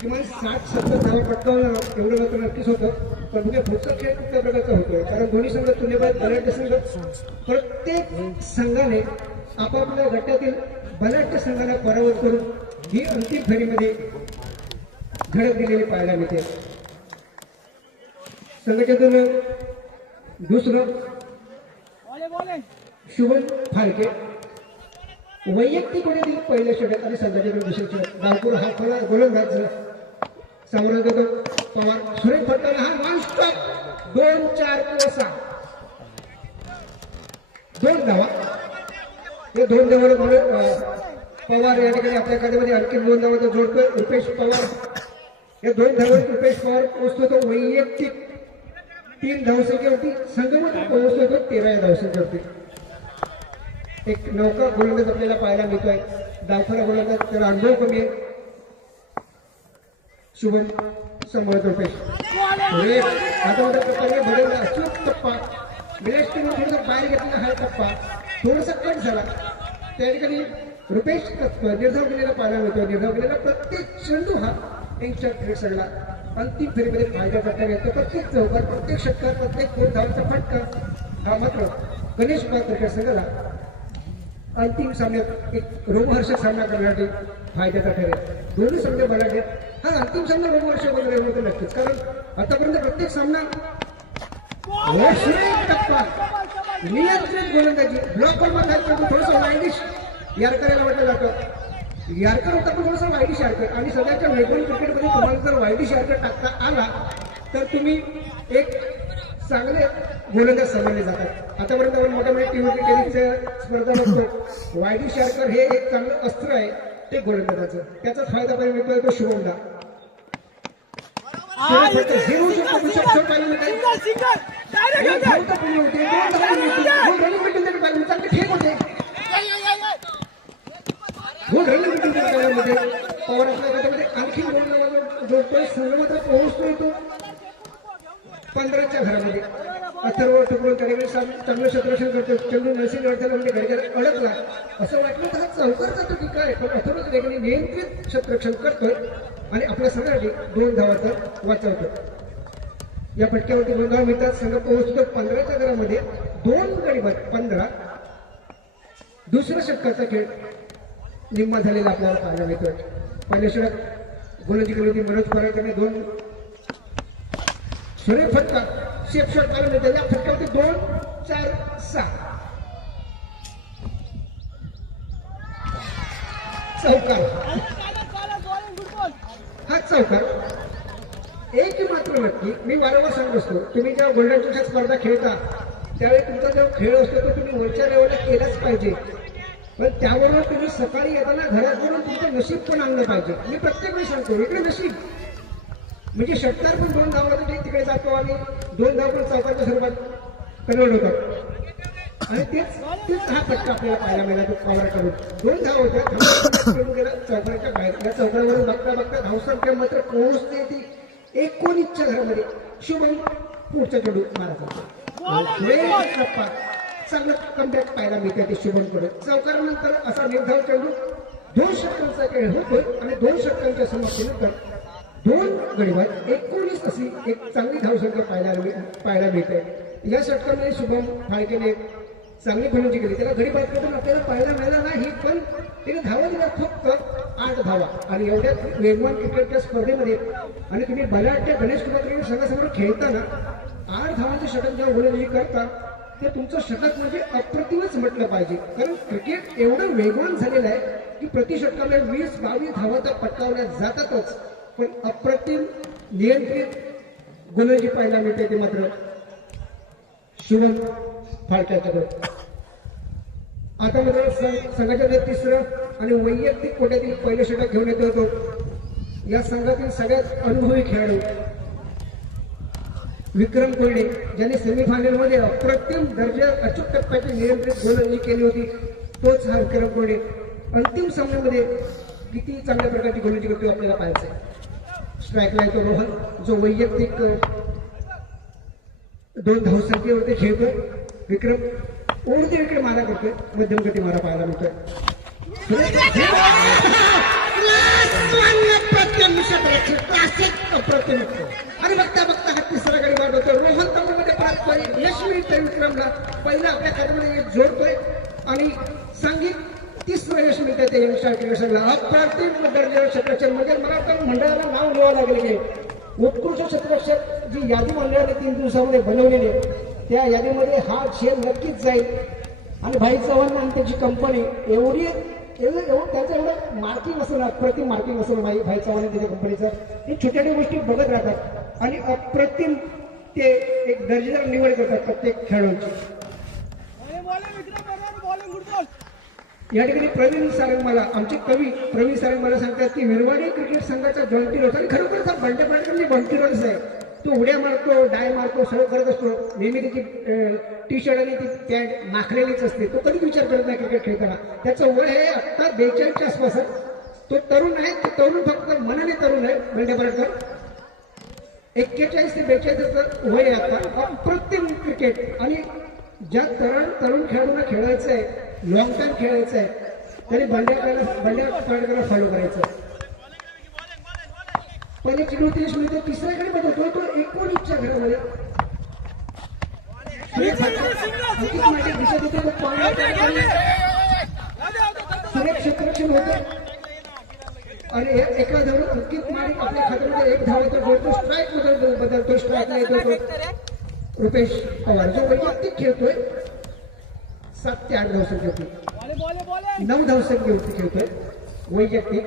किमान 60-70 धावा पटकावला एवढं मात्र नक्कीच होतं. पण म्हणजे पुढचा खेळ कुठल्या प्रकारचा होतोय कारण दोन्ही संघ तुलनेबाद बलाढ्य संघ. प्रत्येक संघाने आपापल्या गटातील बलाढ्य संघाला पराभूत करून ही अंतिम फेरीमध्ये धडक दिलेली पाहायला मिळते. संघाच्यातून दुसरं शुभम फाळके वैयक्तिक गुणातील पहिलं षटक आणि संघाच्यातून दुसरं षटक. गावपूर हा खरा गोलंदाज सामोरा जातो पवार. सुरेश फटकाला हा नॉन स्टॉप 2, 4 किंवा 6 2 धावा. हे 2 धावाला पवार या ठिकाणी आपल्या खात्यामध्ये आणखी 2 धावा जोडतोय रुपेश पवार. या 2 धावात रुपेश पवार पोहोचतो तो वैयक्तिक 3 धावसंख्येवरती. संघामध्ये पोहोचतो तो 13 या धावसंख्येवरती. एक नौका गोलंदाज आपल्याला पाहायला मिळतोय. डावखरा गोलंदाज त्याला अनुभव कमी आहे. शुभम संभाळत रुपेश आता मोठ्या प्रकारे बदलला. अचूक टप्पा निलेश थोडासा बाहेर घेतलेला हा टप्पा थोडासा कट झाला. त्या ठिकाणी रुपेश निर्धाव केलेला पाहायला मिळतो. निर्धाव केलेला प्रत्येक चेंडू हा यंगस्टर क्रिकेट संघाला अंतिम फेरीमध्ये फायदा करता येतो. प्रत्येक चौकार, प्रत्येक षटकार, प्रत्येक गोल धावांचा फटका हा मात्र गणेश बाग क्रिकेट संघाला अंतिम सामन्यात एक रोमहर्षक सामना करण्यासाठी फायद्याचा ठरेल. दोन्ही संघ बलाढ्य. हा अंतिम सामना रोमहर्षक वगैरे होतं नक्कीच, कारण आतापर्यंत प्रत्येक सामना टप्पा नियंत्रित गोलंदाजी ब्लॉक मध्ये थोडंसं वाईडिश यारकराला म्हटलं जातं. यारकर होता पण थोडासा वाईडिश यारकर, आणि सध्याच्या वेगवेगळ्या क्रिकेटमध्ये तुम्हाला जर वाईडिश यारकर टाकता आला तर तुम्ही एक चांगले गोलंदाज समजले जातात. आतापर्यंत आपण मोठ्या मोठ्या टीव्ही टेनिसच्या स्पर्धा बघतो. वाईडिश यारकर हे एक चांगलं अस्त्र आहे ते गोलंदाजाचं. त्याचा फायदा पाहिजे मिळतोय तो शुभमला. पवार आपल्या गटामध्ये आणखी जोडतोय. संघ मात्र पोहोचतोय तो 15च्या घरामध्ये. अथर्व टुकडून त्याकडे चांगलं क्षेत्ररक्षण करतो. चंदू नरसिंह अडथळा म्हणजे घडीकडे अडकला असं वाटलं तर हा चौकार जातो की काय, पण अथर्व त्याकडे नियंत्रित क्षेत्ररक्षण करतोय आणि आपल्या संघासाठी 2 धावाचा वाचवतो. या फटक्यावरती 2 धावा मिळतात. संघ पोहोचतो 15च्या घरामध्ये. 2 गडी बाद 15. दुसऱ्या षटकाचा खेळ निम्मा झालेला आपल्याला पाहायला मिळतोय. पहिल्या षटक गोलंदाजी केली होती मनोज पराडकरने. 2 सुरेख फटका शेप शॉट पाहायला मिळतो. या फटक्यावरती 2, 4, 6 चौकार. हा चौकार एक मात्र नक्की मी वारंवार सांगत असतो, तुम्ही जेव्हा गोल्डन चषक स्पर्धा खेळता त्यावेळी तुमचा जो खेळ असतो तो तुम्ही वरच्या लेवलला केलाच पाहिजे, पण त्याबरोबर तुम्ही सकाळी येताना घराकडून तुमचं नशीब पण आणलं पाहिजे. मी प्रत्येक वेळी सांगतो इकडे नशीब म्हणजे षटकार पण 2 धावा तिकडे जातो आणि 2 धावा पण चौकारच्या स्वरूपात कन्वर्ट होतात. आणि तेच हा फटका आपल्याला पाहायला मिळाला तो पवाराकडून. 2 धावा होत्या गेला चौकाराच्या बाहेर. या चौकारावरून बघता बघता धावसंख्या मात्र पोहोचते ती 19च्या घरामध्ये. शुभम पुढचा चेंडू मारायचा. चांगलं कमबॅक पाहायला मिळते ते शुभमकडे. चौकारानंतर असा निर्धाव चेंडू 2 षटकांचा खेळ होतोय आणि 2 षटकांच्या समाप्तीनंतर 2 गडी बाद 19 अशी एक चांगली धावसंख्या पाहायला मिळते. या षटकामध्ये शुभम फाळकेने चांगली फलंदाजी केली. त्याला गडी बाद करून आपल्याला पाहायला मिळाला नाही, पण त्याने धावा दिल्या फक्त 8 धावा. आणि एवढ्या वेगवान क्रिकेटच्या स्पर्धेमध्ये आणि तुम्ही बलाढ्य गणेश कुमार क्रिकेट संघासमोर खेळताना 8 धावांचे षटक जेव्हा गोलंदाजी करता ते तुमचं षटक म्हणजे अप्रतिमच म्हटलं पाहिजे. कारण क्रिकेट एवढं वेगवान झालेलं आहे की प्रति षटकाला 20-22 धावा तर पटकावल्या जातातच, पण अप्रतिम नियंत्रित गोलंदाजी पाहायला मिळते ते मात्र शुभम फाळक्याकडे. आता मात्र संघाच्या 3रं आणि वैयक्तिक कोट्यातील पहिले षटक घेऊन येतो होतो या संघातील सगळ्यात अनुभवी खेळाडू विक्रम कोयडे, ज्याने सेमीफायनलमध्ये अप्रतिम दर्जा अचूक टप्प्याची नियंत्रित गोलंदाजी केली होती. तोच हा विक्रम कोयडे अंतिम सामन्यामध्ये किती चांगल्या प्रकारची गोलंदाजी करतो आपल्याला पाहायचंय. स्ट्राईकला येतो रोहन, जो वैयक्तिक 2 धावसंख्येवरती खेळतोय. विक्रम ओढते विकेट मारा करतोय, मध्यम गती मारा पाहायला मिळतोय. आणि बघता बघता हा 3रा गडी बाद होतो. रोहन तंबूमध्ये प्राप्त यश मिळतंय विक्रमला. पहिला आपल्या खात्यामध्ये एक जोडतोय आणि सांघिक 3रं यश मिळतंय त्या यंगस्टर क्रिकेटरला. अप्रतिम दर्जाचं क्षेत्ररक्षण म्हणजे मला वाटतं मंडळाला नाव लिहावं लागेल की उत्कृष्ट क्षेत्ररक्षक जी यादी मंडळाने 3 दिवसामध्ये बनवलेली आहे त्या यादीमध्ये हा खेळ नक्कीच जाईल. आणि भाई चव्हाण आणि त्याची कंपनी त्याचं एवढं मार्किंग असं अप्रतिम मार्किंग असं भाई चव्हाण त्याच्या कंपनीचं हे छोट्या गोष्टी बघत राहतात आणि अप्रतिम ते एक दर्जेदार निवड करतात प्रत्येक खेळाडूंची. या ठिकाणी प्रवीण सारंगमाला आमचे कवी प्रवीण सारंगमाला सांगतात की विरवाडी क्रिकेट संघाचा जॉन्टी रोज आणि खरोखरच हा बंटे पाटकर जॉन्टी रोज आहे. तो उड्या मारतो, डाय मारतो, सगळं करत असतो. नेहमी त्याची टी शर्ट आणि ती पॅन्ट नाखलेलीच असते. तो कधीच विचार करत नाही क्रिकेट खेळताना. त्याचं वय आहे आत्ता 42च्या आसपास. तो तरुण आहे. तो तरुण फक्त मनाने तरुण आहे. बंटे पाटकर 41 ते 42 वय आहे आता. अप्रतिम क्रिकेट आणि ज्या तरुण खेळाडूंना खेळायचं आहे, लॉंग टाइम खेळायचं आहे, त्यांनी बंटे पाटकरला फॉलो करायचं. पहिले चेंडू तेज मिळतो तिसऱ्याकडे बदलतो तो 19च्या घरामध्ये अंकित माटे दिशा देतो तो सुरेख क्षेत्ररक्षण होते आणि एका धावून अंकित माटे आपल्या खात्यामध्ये एक धाव येतो तो स्ट्राईक बदलतो स्ट्राईकला येतो तो रुपेश पवार जो वैयक्तिक खेळतोय 7 ते 8 धावसंख्या होती 9 धावसंख्या होती खेळतोय वैयक्तिक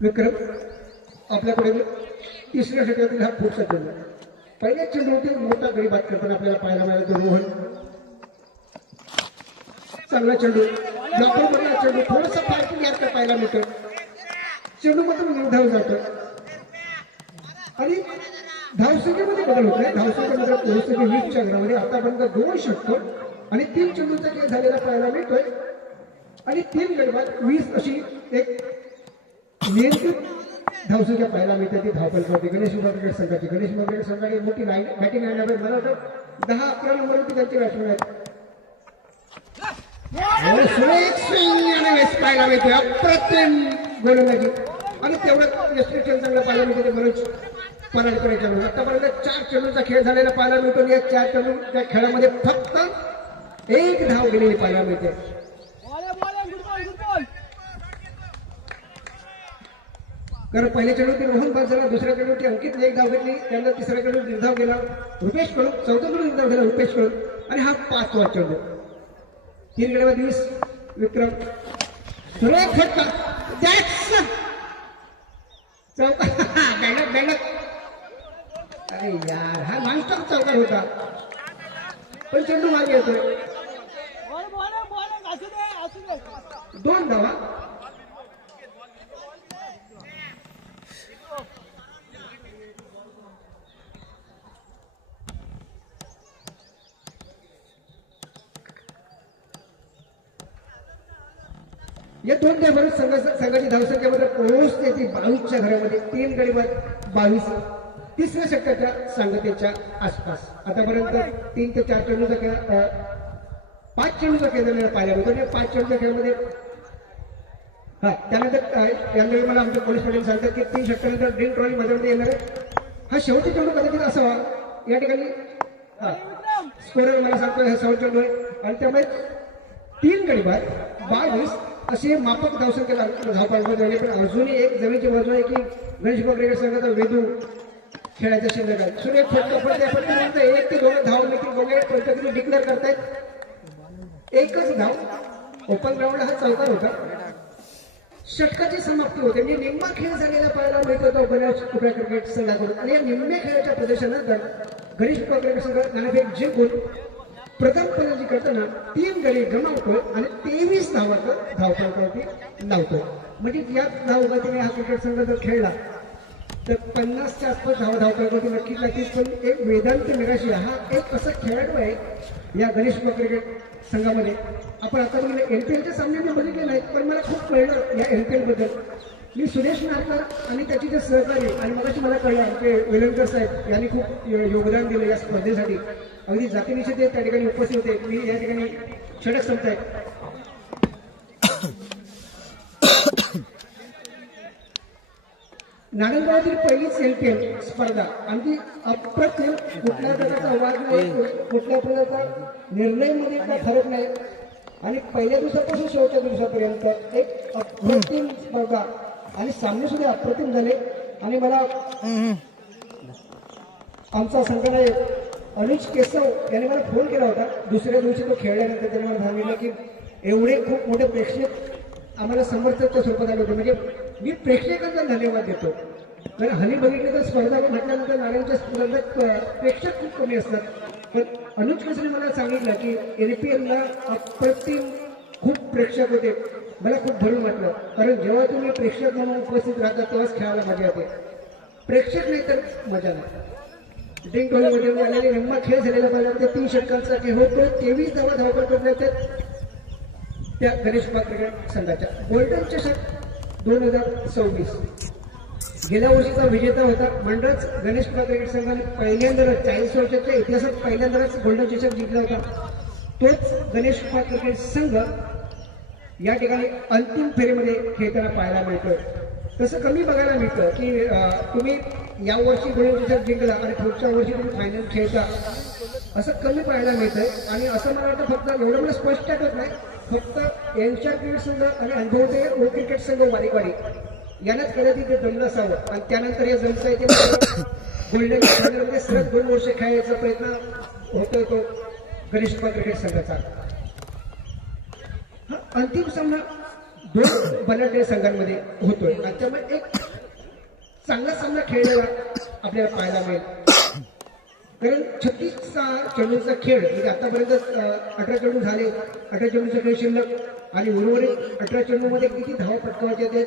विक्रम आपल्याकडे तिसऱ्या षटकातील हा पुढचा चेंडू पहिल्या चेंडूवरती मोठा गडी बाद करताना आपल्याला पाहायला मिळाला रोहन चांगला चेंडू लॉकरमधला चेंडू थोडासा पार्किंग यात पाहायला मिळतो चेंडू मात्र निर्धाव जातो आणि धावसंख्येमध्ये बदल होत नाही धावसंख्येमध्ये पोहोचते 20च्या घरामध्ये आतापर्यंत 2 षटक आणि 3 चेंडूचा खेळ झालेला पाहायला मिळतोय आणि 3 गडबाद 20 अशी एक नियंत्रित धावसंख्या पाहायला मिळते ती धावपलसाठी गणेश क्रिकेट संघाची गणेश क्रिकेट संघाने मोठी बॅटिंग लाईन आहे मला वाटतं 10-11 नंबरवरती त्यांचे बॅट्समॅन आहेत सुरेख स्विंग आणि वेस्ट पाहायला मिळते अप्रतिम गोलंदाजी आणि तेवढं यशस्वी चांगलं पाहायला मिळते मनोज पराडकर चेंडू आतापर्यंत 4 चेंडूचा खेळ झालेला पाहायला मिळतो या 4 चेंडूच्या खेळामध्ये फक्त 1 धाव गेलेली पाहायला मिळते कारण पहिल्या चेंडूवरती रोहन बाद झाला दुसऱ्या चेंडूवरती अंकितने 1 धाव घेतली त्यानंतर तिसऱ्या चेंडूवर निर्धाव गेला रुपेश कडून चौथ्या चेंडूवर निर्धाव गेला रुपेश कडून आणि हा 5वा चेंडू 3 गडबाद 20 विक्रम सुरेख फटका बॅनक अरे यार हा नॉनस्टॉप चौकार होता पण चेंडू मागे येतोय 2 धावा या 2 धावांवर संघाची धावसंख्येमध्ये पोहोचते ती 22च्या घरामध्ये 3 गडीबाद 22 तिसऱ्या षटकाच्या सांगतेच्या आसपास आतापर्यंत 3 ते 4 चेंडूचा खेळ 5 चेंडूचा खेळ झालेला पाहायला मिळतो आणि 5 चेंडूच्या खेळामध्ये त्यानंतर यावेळी मला आमच्या पोलीस पाटील सांगतात की 3 षटकानंतर ड्रीम ट्रॉफी मैदानामध्ये येणार आहे हा शेवटी चेंडू कदाचित असावा या ठिकाणी स्कोरर मला सांगतोय हा 6 चेंडू आहे आणि त्यामुळे 3 गडीबाद 22 असे माफक धावसंख्येला धावपाडले झाले पण अजूनही एक जमीनची बाजू आहे की गणेश क्रिकेट संघाचा वेदू खेळायचा शिल्लक आहे सूर्य फटका पडते फक्त 1 ते 2 धाव देखील बघायला पद्धतीने डिक्लेअर करतायत 1च धाव ओपन ग्राउंड हा चौकार होता षटकाची समाप्ती होते म्हणजे निम्मा खेळ झालेला पाहायला मिळत होता गणेश क्रिकेट संघाकडून आणि या निम्म्या खेळाच्या प्रदर्शनानंतर गणेश क्रिकेट संघ नाणेफेक जिंकून प्रथम फलंदाजी करताना 3 गडी गमावतोय आणि 23 धावाचा धावफलकावरती लावतोय म्हणजे या धावगतीने हा क्रिकेट संघ जर खेळला तर 50च्या आसपास धावफलकावरती नक्कीच लागतील पण एक वेदांत निराशी हा एक असा खेळाडू आहे या गणेश क्रिकेट संघामध्ये आपण आता बघितलं एनपीएलच्या सामने मी बघितले नाहीत पण मला खूप कळलं या एनपीएल बद्दल मी सुरेश नारकर आणि त्याची जे सहकारी आणि मगाशी मला कळलं आमचे वेलणकर साहेब यांनी खूप योगदान दिलं या स्पर्धेसाठी अगदी जातीनिषेध त्या ठिकाणी उपस्थित होते मी या ठिकाणी षटक संपताय नारायणगावातील पहिलीच एलपीएल स्पर्धा आणि अप्रतिम कुठल्या प्रकारचा आवाज नाही कुठल्या प्रकारचा निर्णयमध्ये काय फरक नाही आणि पहिल्या दिवसापासून शेवटच्या दिवसापर्यंत एक अप्रतिम स्पर्धा आणि सामने सुद्धा अप्रतिम झाले आणि मला आमचा संघनायक अनुज केशव यांनी मला फोन केला होता दुसऱ्या दिवशी तो खेळल्यानंतर त्यांनी मला सांगितलं की एवढे खूप मोठे प्रेक्षक आम्हाला समर्थकच्या स्वरूपात आले होते म्हणजे मी प्रेक्षकांचा धन्यवाद देतो कारण हल्ली बघितलं तर स्पर्धा म्हटल्यानंतर नारायणच्या स्पर्धेत प्रेक्षक खूप कमी असतात पण अनुज केशवने मला सांगितलं की एनपीएलला अप्रतिम खूप प्रेक्षक होते मला खूप भरून वाटलं कारण जेव्हा तुम्ही प्रेक्षक म्हणून उपस्थित राहता तेव्हाच खेळायला मजा येते प्रेक्षक नाही तर मजा नाही ड्रिंक टॉलीमध्ये आलेले निम्मा खेळ झालेला पाहिजे 3 षटकांचा खेळ होतो 23 धावा धावपळ करण्यात त्या गणेश क्रिकेट संघाच्या गोल्डन चषक 2026 गेल्या वर्षीचा विजेता होता म्हणजेच गणेश क्रिकेट संघाने पहिल्यांदाच 40 वर्षाच्या इतिहासात पहिल्यांदाच गोल्डन चषक जिंकला होता तोच गणेश क्रिकेट संघ या ठिकाणी अंतिम फेरीमध्ये खेळताना पाहायला मिळतोय तसं कमी बघायला मिळतं की तुम्ही या वर्षी गोलंदाज जिंकला आणि पुढच्या वर्षी तुम्ही फायनल खेळता, असं कमी पाहायला मिळतंय. आणि असं मला वाटतं फक्त एवढं मला स्पष्ट आठवत नाही, फक्त यंगस्टर क्रिकेट संघ आणि अनुभवते ओल्ड क्रिकेट संघ वारी यालाच कदाचित ते जमलं असावं आणि त्यानंतर हे जमतंय ते गोल्डन फायनलमध्ये सलग 2 वर्ष खेळायचा प्रयत्न होतोय तो गणेश क्रिकेट संघाचा. हा अंतिम सामना 2 बलाढ्य संघांमध्ये होतोय आणि त्यामुळे एक चांगला सामना खेळलेला आपल्याला पाहायला मिळेल. कारण 36 चेंडूचा खेळ म्हणजे आतापर्यंत 18 चेंडू झाले, 18 चेंडूचा खेळ शिल्लक आणि उर्वरित 18 चेंडूमध्ये किती धावा पटकावायच्या ते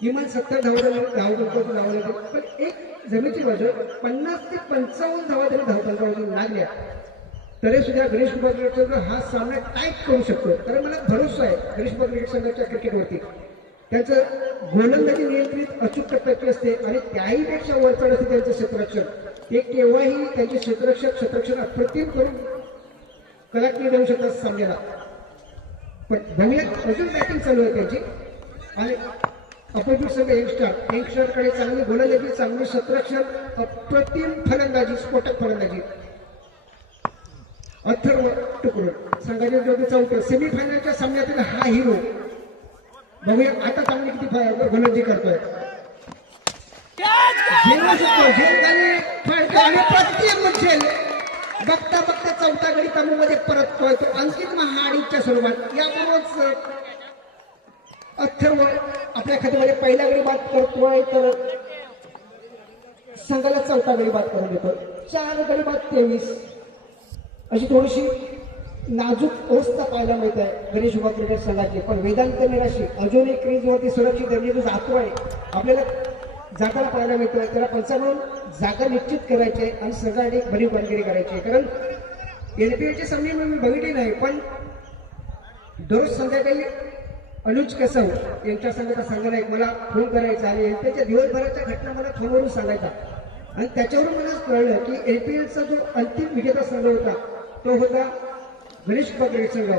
किमान 70 धावा धावपंकावरून लावले होते. पण एक जमिनीची बाजू 50 ते 55 धावा तरी धावपंकावरून लागल्या तरी सुद्धा गणेश कृपा क्रिकेट संघ हा सामना टाईट करू शकतो. कारण मला भरोसा आहे गणेश कृपा क्रिकेट संघाच्या क्रिकेटवरती. त्यांचं गोलंदाजी नियंत्रित अचूक टप्प्याची असते आणि त्याहीपेक्षा वरचढ असते त्यांचं क्षेत्ररक्षण. ते केव्हाही त्यांचे क्षेत्ररक्षण अप्रतिम करून कलाटणी देऊ शकतात सामन्याला. पण बघूया अजून बॅटिंग चालू आहे त्यांची आणि अपोजिट संघ यंगस्टरकडे चांगली गोलंदाजी, चांगली क्षेत्ररक्षण, अप्रतिम फलंदाजी, स्फोटक फलंदाजी. अथर्व टुकडून संघाचे जोडी 4 सेमीफायनलच्या सामन्यातील हा हिरो. बघूया आता चांगली किती गोलंदाजी करतोय. बघता बघता 4था गडी तंबूमध्ये परततोय तो अंकित महाडिकच्या स्वरूपात. याबरोबरच अथर्व आपल्या खात्यामध्ये पहिला गडी बाद करतोय तर संघाला 4था गडी बाद करून देतोय. 4 गडी बाद 23 अशी थोडीशी नाजूक अवस्था पाहायला मिळत आहे गणेश कृपा क्रिकेट संघाची. पण वेदांत निराशी अजूनही क्रीजवरती सुरक्षित जो जातोय आपल्याला जाताना पाहायला मिळतोय. त्याला पंचावरून जागा निश्चित करायचे आणि संघासाठी एक भरीव कामगिरी करायची. कारण एलपीएलचे सामने मी बघितले नाही, पण दररोज संध्याकाळी अनुज कसव यांच्या संघाचा संघाला एक मला फोन करायचा आणि एलपीएलच्या दिवसभराच्या घटना मला फोनवरून सांगायचा आणि त्याच्यावरून मला कळलं की एलपीएलचा जो अंतिम विजेता संघ होता तो होता गणेश कृपा क्रिकेट संघ.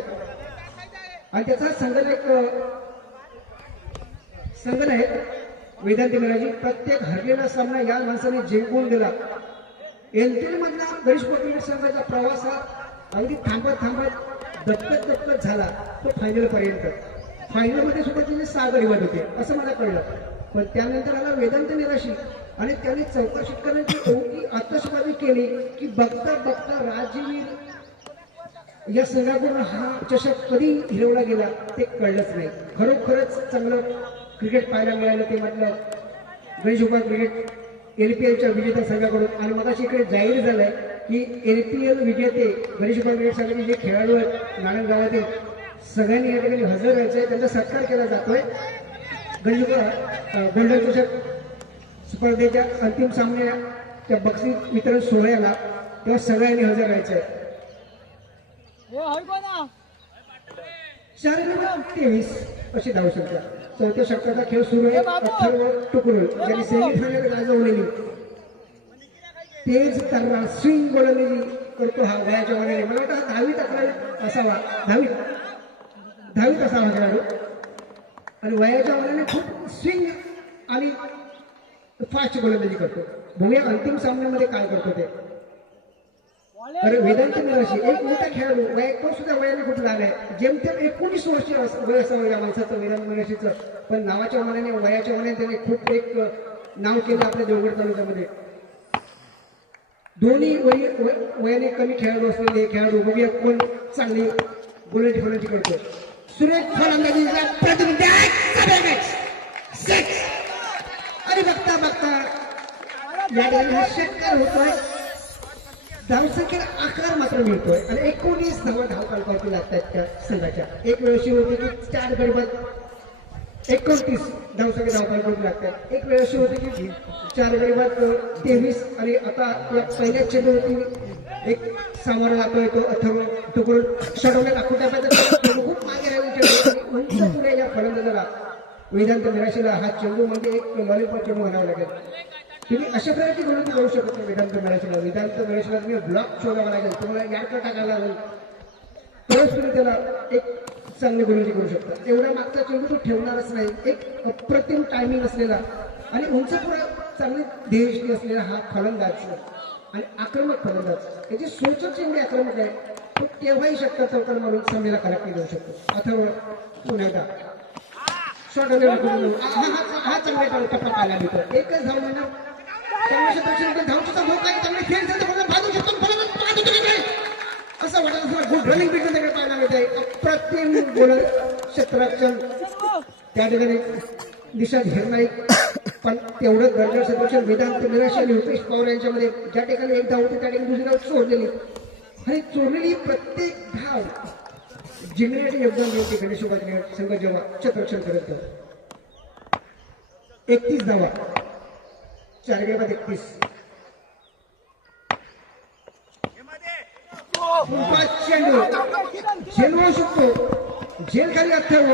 आणि त्याचा संघाला एक संघ नाही वेदांत मिराजी. प्रत्येक हरलेला सामना या माणसाने जिंकून दिला. एलपीएल मधला गणेश कृपा क्रिकेट संघाचा प्रवास हा अगदी थांबत दप्पत झाला तो फायनल पर्यंत. फायनलमध्ये सुद्धा तिने 6 गडी बाद होते असं मला कळलं. पण त्यानंतर आला वेदांत निराशी आणि त्याने 4 षटकारांची एवढी आतषबाजी केली की बघता बघता राजवीर या संघाकडून हा चषक कधी हिरवला गेला ते कळलंच नाही. खरोखरच चांगलं क्रिकेट पाहायला मिळालं ते म्हटलं गणेश कृपा क्रिकेट एलपीएलच्या विजेत्या संघाकडून. आणि मगाशी इकडे जाहीर झालंय की एलपीएल विजेते गणेश कृपा क्रिकेट संघाचे जे खेळाडू आहेत नारायण गावातील सगळ्यांनी या ठिकाणी हजर राहायचंय. त्यांचा सत्कार केला जातोय. गणेश गोल्डन चषक स्पर्धेच्या अंतिम सामन्याच्या बक्षीस वितरण सोहळ्याला तेव्हा सगळ्यांनी हजर राहायचंय. 4-23 अशी धावसंख्या. 4थ्या षटकाचा खेळ सुरू आहे. अथर्व टुकडून ज्यांनी सेमीफायनल गाजवलेली तेज तर्रा स्विंग गोलंदाजी करतो हा वयाच्या मनाने. मला वाटतं हा 10वीत 11वीत असावा, 10वीत असावा खेळाडू. आणि वयाच्या मनाने खूप स्विंग आणि फास्ट गोलंदाजी करतो. बघूया अंतिम सामन्यामध्ये काय करतो ते. अरे वेदांत निराशी एक मोठा खेळाडू तो सुद्धा वयाने खूप लागलाय. जेमतेम 19 वर्ष वय असावं या माणसाचं वेदांत निराशीचं. पण नावाच्या मनाने वयाच्या मनाने त्याने खूप एक नाव केलं आपल्या देवगड तालुक्यामध्ये. दोन्ही वयाने कमी खेळाडू असलेले खेळाडू बघूया कोण चांगली गोलंदाजी करतो. सुरेख फलंदाजीचा आणि बघता बघता या ठिकाणी हा षटकार होतोय. धावसंख्येला आकार मात्र मिळतोय आणि 19 धावा धावपंकावरती लागतात त्या संघाच्या. एक वेळ अशी होती की 4 गडी बाद 29 धावसंख्या धावपंकावरती लागतात. एक वेळ अशी होती की 4 गडी बाद 23 आणि आता या पहिल्या चेंडूवरती एक सामोरा लागतोय तो अथर्व टुकडून षटवल्या दाखवून टाकायचा खूप मागे राहिला उंच पुढे फलंदाजाला वेदांत निराशीला हा चेंडू म्हणजे एक लॉलीपॉप चेंडू म्हणावा लागेल. तुम्ही अशा प्रकारची गोलंदाजी करू शकत नाही वेदांत निराशीला. वेदांत निराशीला तुम्ही ब्लॉक शोधावा लागेल, तुम्हाला यार्ड टाकायला लागेल, तरच तुम्ही त्याला एक चांगली गोलंदाजी करू शकतात. एवढा मागचा चेंडू तो ठेवणारच नाही. एक अप्रतिम टायमिंग असलेला आणि उंचपुरा चांगली ध्येयनिष्ठी असलेला हा फलंदाज आणि आक्रमक फलंदाज, त्याची सोचच एवढी आक्रमक आहे, तो केव्हाही षटकार चौकार मारून सामन्याला कलाटणी देऊ शकतो. अथवा पुन्हा एकदा शॉर्ट हा चांगला टप्पा पाहायला मिळतो. एकच धाव म्हणणं धावचीचा भोग आहे, चांगले खेळ बाजू शकतो असं वाटत असं गुड रनिंग पिच त्याकडे पाहायला मिळत आहे. अप्रतिम बोलर क्षेत्राचं त्या ठिकाणी निषाद हिरनाईक, पण तेवढं गरजेचं क्षेत्ररक्षण वेदांत निराश आणि रुपेश पवार यांच्यामध्ये ज्या ठिकाणी एक धाव होती त्या ठिकाणी दुसरी धाव चोरलेली आणि चोरलेली प्रत्येक धाव जिंकण्याचे योगदान मिळते गणेश उपाध्याय संघ जेव्हा क्षेत्ररक्षण करत. 31 धावा 4 गेमात 31. चेंडू झेल होऊ शकतो, झेल खाली अथर्व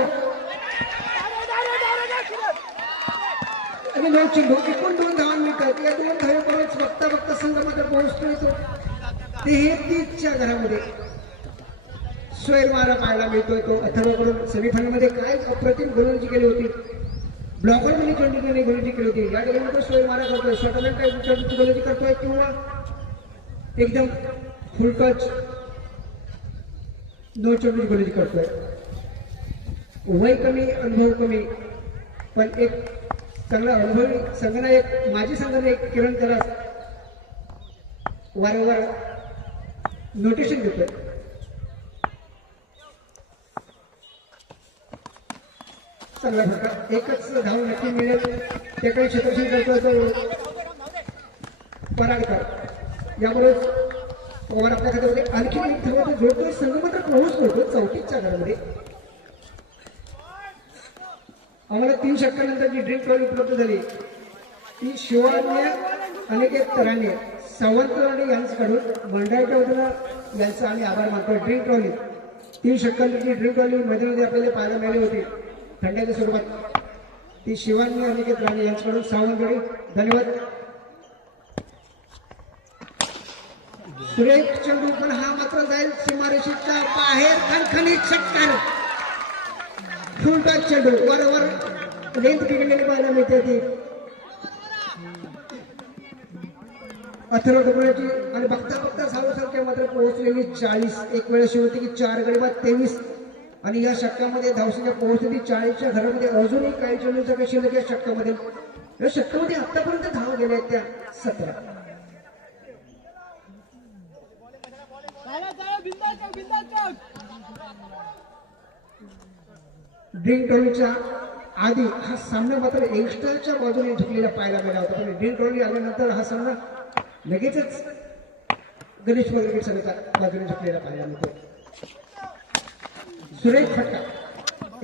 आणि 9 चेंडू एकूण 2 धावा मिळतात. या 2 धावेपर्यंत बघता बघता संघ मात्र पोहोचतो येतो 33च्या घरामध्ये. सोयल मारा पाहायला मिळतोय तो अथर्वकडून. सेमीफायनलमध्ये काय अप्रतिम गोलंदाजी केली होती, ब्लॉकर मध्ये चेंडूने गोलंदाजी केली होती. या ठिकाणी तो सोयल मारा करतोय, शॉर्टलँड टाईप गोलंदाजी करतोय किंवा एकदम फुल टच 9 चेंडूची गोलंदाजी करतोय. वय कमी अनुभव कमी, पण एक चांगला अनुभवी संघनायक माजी संघनायक किरण तरास वारंवार नोटेशन देतोय. चांगला फटका, एकच धाव नक्की मिळेल त्याकडे क्षेत्ररक्षण करतोय तो पराडकर. याबरोबर पवार आपल्या खात्यामध्ये आणखी एक धाव जोडतोय. संघ मात्र पोहोचतो 34च्या घरामध्ये. आम्हाला 3 षटकानंतर जी ड्रिंक ट्रॉफी उपलब्ध झाली ती शिवान्य अनिकेत तराणे सावंतवाडी यांच्याकडून मंडळाच्या वतीनं यांचा आम्ही आभार मानतो. ड्रिंक ट्रॉफी 3 षटकानंतर जी ड्रिंक ट्रॉफी मैदानामध्ये आपल्याला पाहायला मिळाली होती थंड्याच्या स्वरूपात, ती शिवान्य अनिकेत राणे यांच्याकडून सावंतवाडी. धन्यवाद. सुरेख चेंडू, पण हा मात्र जाईल सीमारेषेच्या बाहेर. खणखणीत षटकार, फुल टच चेंडू, वारंवार लेंथ बिघडलेली पाहायला मिळते ती अथर्व डोबळ्याची. आणि बघता बघता सावरसारख्या मात्र पोहोचलेली 40. एक वेळ अशी होती की 4 गडी बाद 23 आणि या षटकामध्ये धावसंख्या पोहोचलेली 40च्या घरामध्ये. अजूनही काही चेंडूचा काही शिल्लक या षटकामध्ये. या षटकामध्ये आतापर्यंत धाव गेल्या आहेत त्या 17. ड्रिंक ट्रॉफीच्या आधी हा सामना मात्र यंगस्टरच्या बाजूने झुकलेला पाहायला मिळाला होता, पण ड्रिंक ट्रॉफी आल्यानंतर हा सामना लगेचच गणेश क्रिकेट संघाच्या बाजूने झुकलेला पाहायला मिळतो. सुरेख फटका,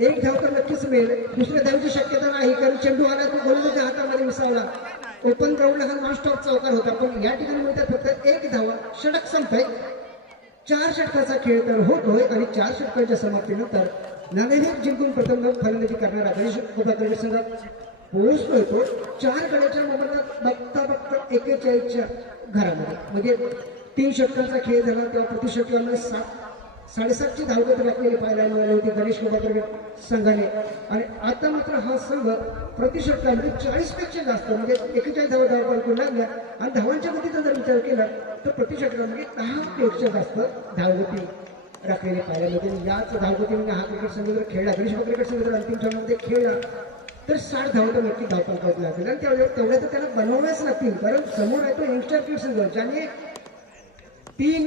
एक धाव तर नक्कीच मिळेल, दुसऱ्या धावची शक्यता नाही कारण चेंडू आला तो गोलंदाजाच्या हातामध्ये विसावला. ओपन ग्राउंडला हा नॉन स्टॉप चौकार होता, पण या ठिकाणी मिळतात फक्त 1 धावा. षटक संपतोय. 4 षटकाचा खेळ तर होतोय आणि 4 षटकांच्या समाप्तीनंतर नाणेफेक जिंकून प्रथम फलंदाजी करणारा गणेश क्रिकेट संघ पोहोचतोय तो 4 गड्याच्या मोबदल्यात बघता बघता 41च्या घरामध्ये. म्हणजे 3 षटकांचा खेळ झाला तेव्हा प्रति षटकामध्ये 7.5ची धावगती राखलेली पाहायला मिळाली होती गणेश क्रिकेट संघाने. आणि आता मात्र हा संघ प्रति षटकामध्ये 40पेक्षा जास्त म्हणजे 41 धावा करू लागल्या. आणि धावांच्या गतीचा जर विचार केला तर प्रति षटकामध्ये 10पेक्षा जास्त धावगती राखलेली पाहायला मिळते. याच धावगतीने हा क्रिकेट संघ जर खेळला, गणेश क्रिकेट संघ जर अंतिम सामन्यामध्ये खेळला तर 60 धावा तर नक्की धावपंकावत लागतील. आणि तेवढ्या तर त्याला बनवाव्याच लागतील कारण समोर आहे तो यंगस्टर क्रिकेट संघ ज्याने 3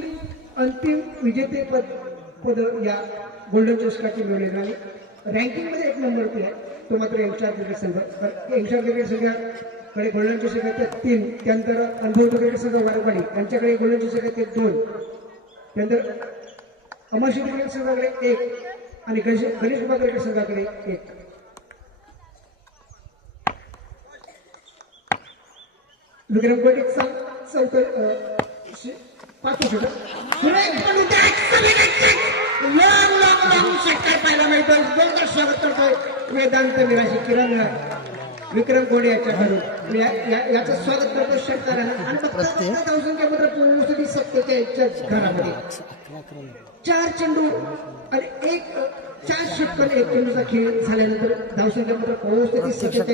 अंतिम विजेतेपद या गोल्डन चषकाची मिळवलेला आणि रँकिंगमध्ये 1 नंबरवरती आहे तो मात्र यंगस्टर क्रिकेट संघ. यंगस्टर क्रिकेट संघाकडे गोल्डन चषक आहेत 3, त्यानंतर अनुभव क्रिकेट संघ वारवाडी यांच्याकडे गोल्डन चषक आहेत 2, त्यानंतर अमरशी क्रिकेट संघाकडे 1 आणि गणेश क्रिकेट संघाकडे 1. विक्रमकोटीचा 5 षटक षटकार पाहायला मिळतो. जोरदार स्वागत करतोय वेदांत निराशी किरण. विक्रम कोडे याच्याकडून याचं स्वागत करतो षटकारानं आणि बघता धावसंख्या मात्र पोहोचली 47 घरामध्ये 4 चेंडू आणि 4 षटकाने 1 चेंडूचा खेळ झाल्यानंतर धावसंख्या मात्र पोहोचली 47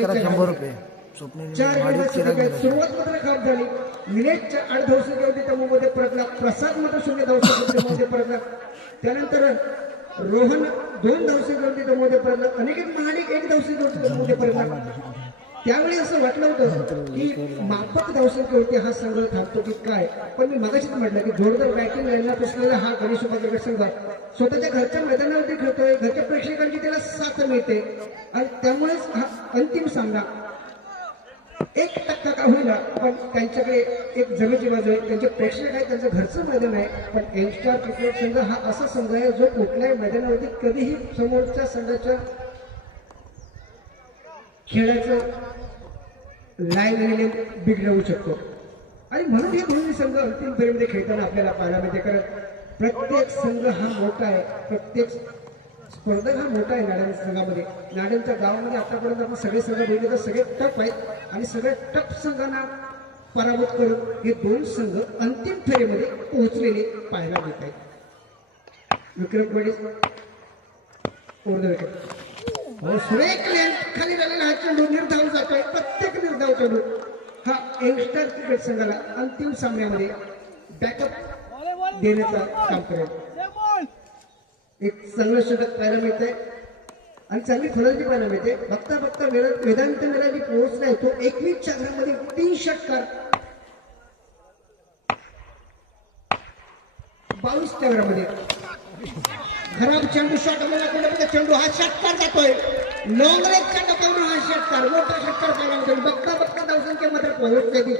4 गडी सुरुवात मात्र खराब झाली. निलेशच्या 8 धावसंख्या होती त्यामध्ये परतला. प्रसाद मात्र 0 धावसंख्या परतला. त्यानंतर रोहन 2 धावसंख्या होती त्यामध्ये परतला. अनिकेत महाडिक 1 धावसंख्या होती त्यामध्ये परतला. त्यावेळी असं वाटलं होतं की माफक धावसंख्या होती हा संघ थांबतो की काय, पण मी मगाशीच म्हटलं की जोरदार बॅटिंग लाईनला बसलेला हा गणेश क्रिकेट संघ स्वतःच्या घरच्या मैदानावरती खेळतोय. घरच्या प्रेक्षकांची त्याला साथ मिळते आणि त्यामुळेच हा अंतिम सामना 1% का होईना पण त्यांच्याकडे एक जमेची बाजू आहे. त्यांचे प्रेक्षक आहे, त्यांचं घरचं मैदान आहे. पण यंगस्टार क्रिकेट संघ हा असा संघ आहे जो कुठल्याही मैदानावरती कधीही समोरच्या संघाच्या खेळाचं लाईन बिघडवू शकतो. आणि म्हणून हे दोन्ही संघ अंतिम फेरीमध्ये खेळताना आपल्याला पाहायला मिळते. कारण प्रत्येक संघ हा मोठा आहे, प्रत्येक स्पर्धक हा मोठा आहे. नाडन संघामध्ये, नाडनच्या गावामध्ये आतापर्यंत आपण सगळे संघ बघितले तर सगळे टफ आहेत आणि सगळ्या टफ संघांना पराभूत करून हे 2 संघ अंतिम फेरीमध्ये पोहोचलेले पाहायला मिळत आहेत. विक्रम कोडे सुरेख लेंथ खाली झालेला हा चेंडू निर्धाव जातोय. प्रत्येक निर्धाव चेंडू हा यंगस्टर क्रिकेट संघाला अंतिम सामन्यामध्ये बॅकअप देण्याचं काम करेल. एक चांगलं षटक पाहायला मिळतंय आणि चांगली फलंदाजी पाहायला मिळते. बघता बघता वेदांत मेलाजी पोहोचला आहे तो 21च्या घरामध्ये 3 षटकार 22च्या घरामध्ये खराब चेंडू शॉट मला चेंडू हा षटकार जातोय. लॉंग रेंजच्या टप्प्यावर हा षटकार मोठा षटकार पाहायला मिळतो. बघता बघता धावसंख्येमध्ये पोहोचते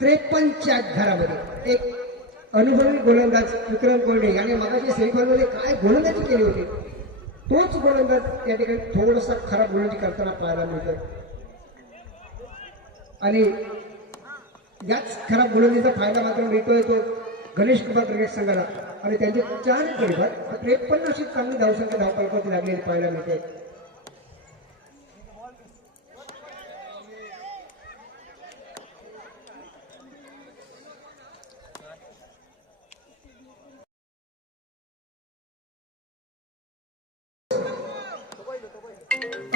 53च्या घरामध्ये. एक अनुभवी गोलंदाज विक्रम कोरडे याने मगाशी सेमीफायनलमध्ये काय गोलंदाजी केली होती तोच गोलंदाज या ठिकाणी थोडासा खराब गोलंदाजी करताना पाहायला मिळतो. आणि याच खराब गोलंदाजीचा फायदा मात्र मिळतोय तो गणेश क्रिकेट संघाला. आणि त्यांचे 4 गडीवर 53 अशी चांगली धावसंख्या धावपळकावरती लागलेली पाहायला मिळते.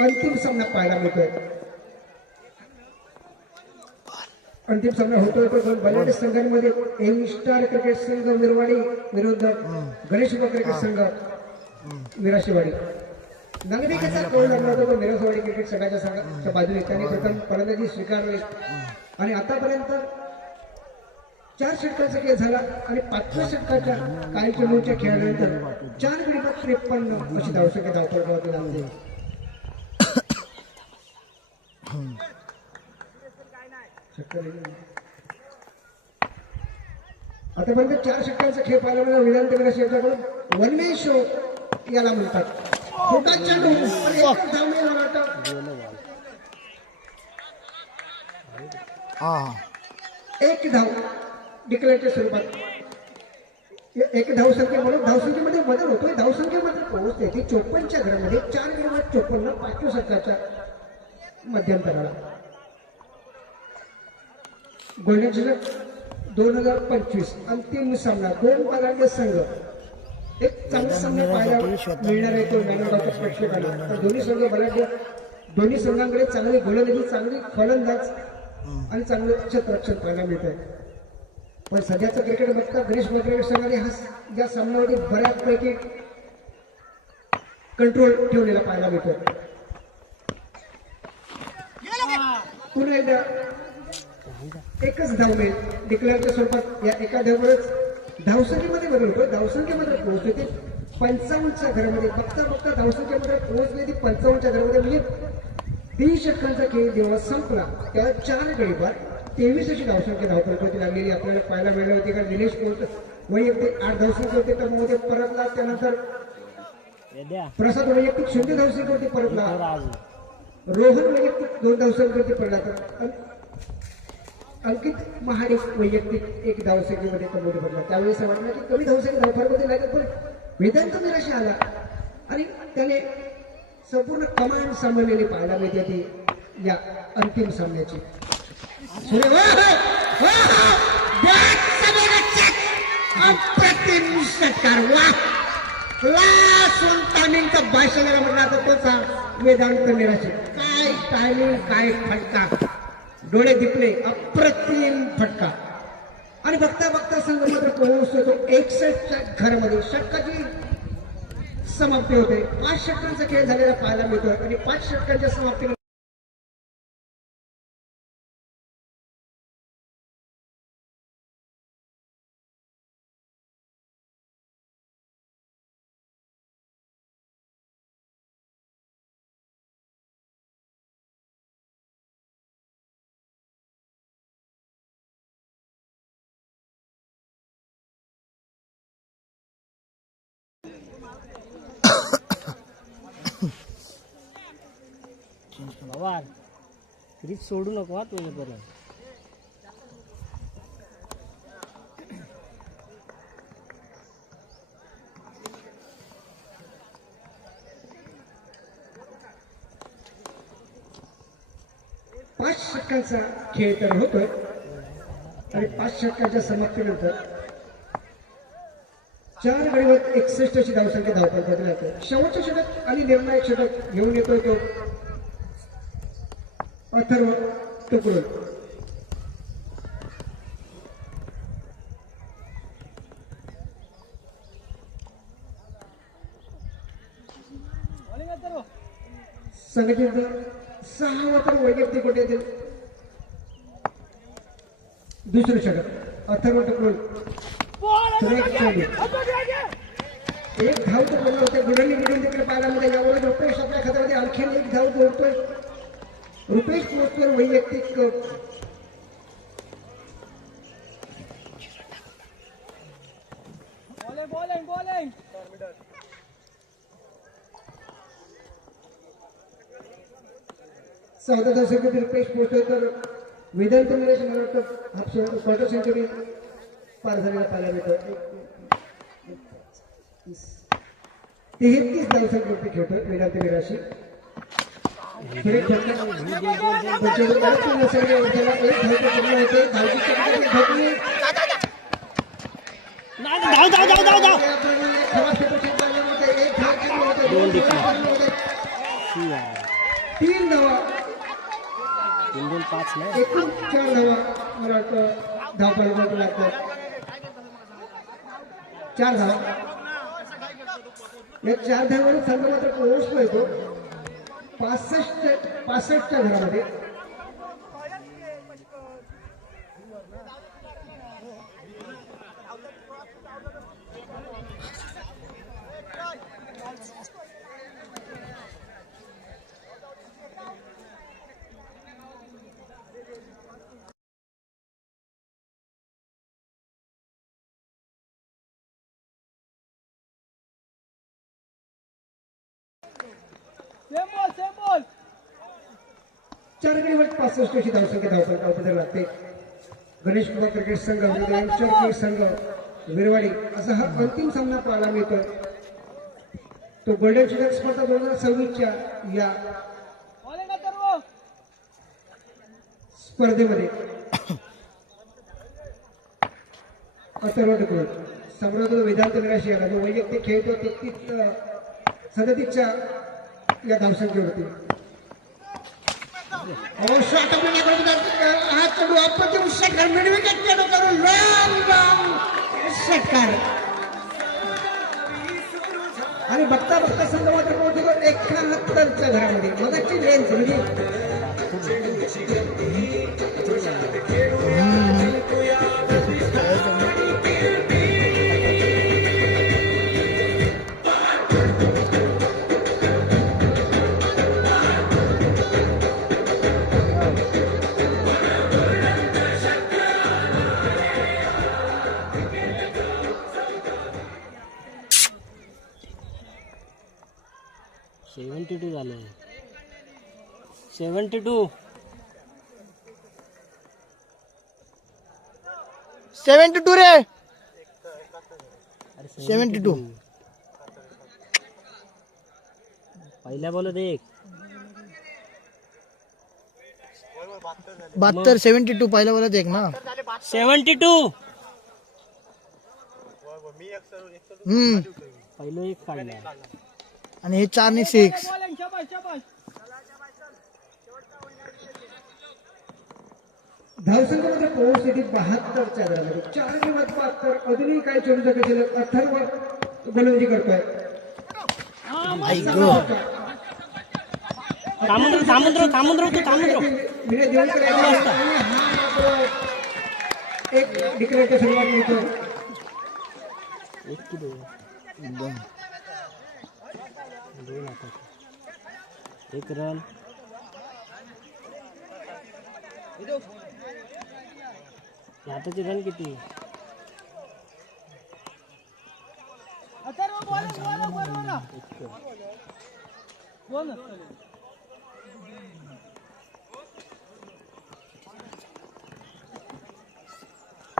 अंतिम सामना पाहायला मिळतोय. अंतिम सामना होतोय तो बलाढ्य संघांमध्ये यंगस्टार क्रिकेट संघ विरवाडी विरुद्ध गणेश क्रिकेट संघ मिराशीवाडी. नागरिकाचा कौल लागला होता तो मिराशीवाडी क्रिकेट संघाच्या बाजूने. त्यांनी प्रथम फलंदाजी स्वीकारली आणि आतापर्यंत 4 षटकांचा खेळ झाला आणि 5व्या षटकाच्या काही चेंडूच्या खेळानंतर 4 गडी 53 अशी धावसंख्या धावपळकावरती लागली. आतापर्यंत 4 षटकांचा खेळ पाहायला मिळाला. वेदांत मेलाजी यांच्याकडून वन मॅन शो याला म्हणतात. छोटा चेंडू आणि एकच धाव मिळेल मला वाटतं. 1 धाव डिक्लेअरच्या स्वरूपात 1 धावसंख्या म्हणून धावसंख्येमध्ये बदल होतोय. धावसंख्येमध्ये पोहोचते ती 54च्या घरामध्ये 4 गडी 54 5व्या षटकाच्या मध्यंतराला. गोल्डन षटक 2025 अंतिम सामना 2 बलाढ्य संघ. एक चांगला सामना पाहायला मिळणार आहे तो मॅनगावच्या प्रेक्षकांना. तर दोन्ही संघ बलाढ्य, दोन्ही संघांकडे चांगली गोलंदाजी, चांगली फलंदाज आणि चांगलं क्षेत्ररक्षण पाहायला मिळत आहे. पण सध्याचं क्रिकेट बघता गणेश क्रिकेट संघाने हा या सामन्यावरती बऱ्याचपैकी कंट्रोल ठेवलेला पाहायला मिळतो. पुन्हा एकदा एकच धाव मिळेल डिक्लेअरच्या स्वरूपात. या एका धाववरच धावसंख्येमध्ये बदल होतो. धावसंख्येमध्ये पोहोचते ते 55च्या घरामध्ये. बघता बघता धावसंख्येमध्ये पोहोचले ती 55च्या घरामध्ये. म्हणजे 20 षटकांचा खेळ जेव्हा संपला तेव्हा 4 गडीवर 23 अशी धावसंख्या धावपळकावरती लागलेली आपल्याला पाहायला मिळाली होती. कारण निलेश वैयक्तिक 8 धावसंख्या होते तर मध्ये परतला. त्यानंतर प्रसाद वैयक्तिक 0 धावसंख्येवरती परतला. रोहन वैयक्तिक 2 धावसंख्येवरती पडला. तर अंकित महाडिक वैयक्तिक 1 धावसंख्येमध्ये कमवले पडला. त्यावेळी असं वाटलं की कमी धावसंख्या धावफलकावरती लागेल, पण वेदांत निराशा आला आणि त्याने संपूर्ण कमांड सांभाळलेली पाहायला मिळते ती या अंतिम सामन्याची सुरू अप्रतिम षटकार वा टायमिंगचं भाषण म्हटलं आता तोच वेदांत निराशे काय टायमिंग काय फटका डोळे दिपले अप्रतिम फटका आणि बघता बघता संघ मात्र पोहोचतो 61च्या घरामध्ये षटकाची समाप्ती होते 5 षटकांचा खेळ झालेला पाहायला मिळतो आणि 5 षटकांच्या समाप्ती बाबा क्रीज सोडू नको हा तुझ्या पर्यंत पाच षटकांचा खेळ तर होतोय आणि 5 षटकांच्या समाप्तीनंतर 4 गडीवर 61 ची धावसंख्या धावपळ बदलते शेवटचे षटक आणि निर्णायक षटक घेऊन येतोय तो अथर्व टुकडून संघटनेचं 6वा तर वैयक्तिक कोट्यातील दुसरं षटक अथर्व टुकडून एक धाव तर बनलं होतं गुडांनी मिळून तिकडे पाहायला मध्ये यावर रुपेश आपल्या खात्यामध्ये आणखीन एक धाव जोडतोय रुपेश पोहोचतोय वैयक्तिक बॉलिंग चौदा धावसंख्येतील रुपेश पोहोचतोय तर वेदांत निलेश मला वाटतं हाफ क्वार्टर सेंचुरी पार झालेला पाहायला मिळतो 33 धावसंख्येवरती खेळतोय वेदांत निराशी तीन धावा 5 नाही एकूण 4 धावा मला वाटतं धावपळ लागतात 4 धावा या 4 धावांवरून संघ मात्र पोहोचतोय तो 65च्या घरामध्ये बॉल 4 गडीवर 65 ची धावसंख्या धावपळ लागते गणेश कुमार क्रिकेट संघ क्रिकेट संघ विरवाडी असा हा अंतिम सामना पाहायला मिळतोय तो गोल्डन चिलक स्पर्धा 2026च्या या स्पर्धेमध्ये अथर्व टुकडून सम्राट वेदांत निराशी आला जो वैयक्तिक खेळतो 37च्या या धावसंख्येवरती हा चढू अप्रतिम षटकार निर्विकेट चढू करून षटकार आणि बघता बघता संघ मात्र पोहोचतो 71च्या घरामध्ये मगाची लेन्स म्हणजे झालं 72 रे 72 पहिल्या बॉल देख 72 72 पहिल्या बरंच एक ना 72. पहिलं एक काढलं. आणि हे 4 आणि 6. धावसंख्या मात्र पोहोचली 72च्या दरामध्ये. 4 गडी बाद 72. अजूनही काही चेंडूचा केलं अथर्व गोलंदाजी करतोय. थांबून राहू विनय देवळकर आहे. आणि हा मात्र एक डिक्लेअरच्या सुरुवात मिळतो. 1 की 2. 2 आता 1 रन. आताचे रन किती?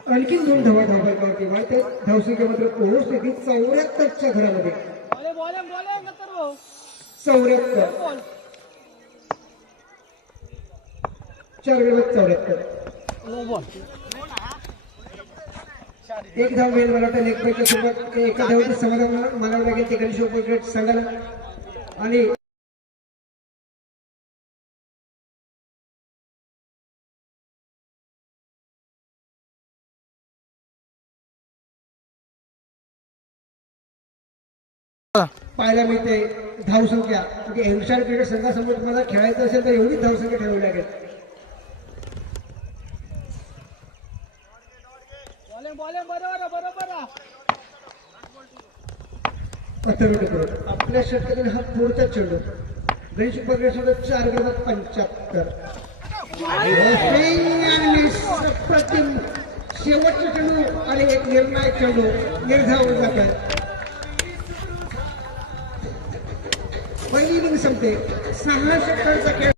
आणखीन 2 धावा धावतात किंवा ते धावसंख्या मात्र पोहोचते ती 74च्या घरामध्ये. 74. 4 गडी बाद 74. No ball. एक धाव मिळेल मला वाटतं लेग ब्रेकच्या सुरुवात एका धावचं समाधान मानावं लागेल ते गणेश उपग्रेड संघाला. आणि पाहायला मिळते धावसंख्या म्हणजे एमशार क्रिकेट संघासमोर तुम्हाला खेळायचं असेल तर एवढीच धावसंख्या ठेवावी लागेल. आपल्या षटकातील हा पुढचा चेंडू. गणेश उपग्रेड संघ 4 गडी बाद 75. अप्रतिम शेवटचा चेंडू आणि एक निर्णायक चेंडू निर्धावून जात आहे. पहिली इनिंग संपते. 6 षटकांचा खेळ.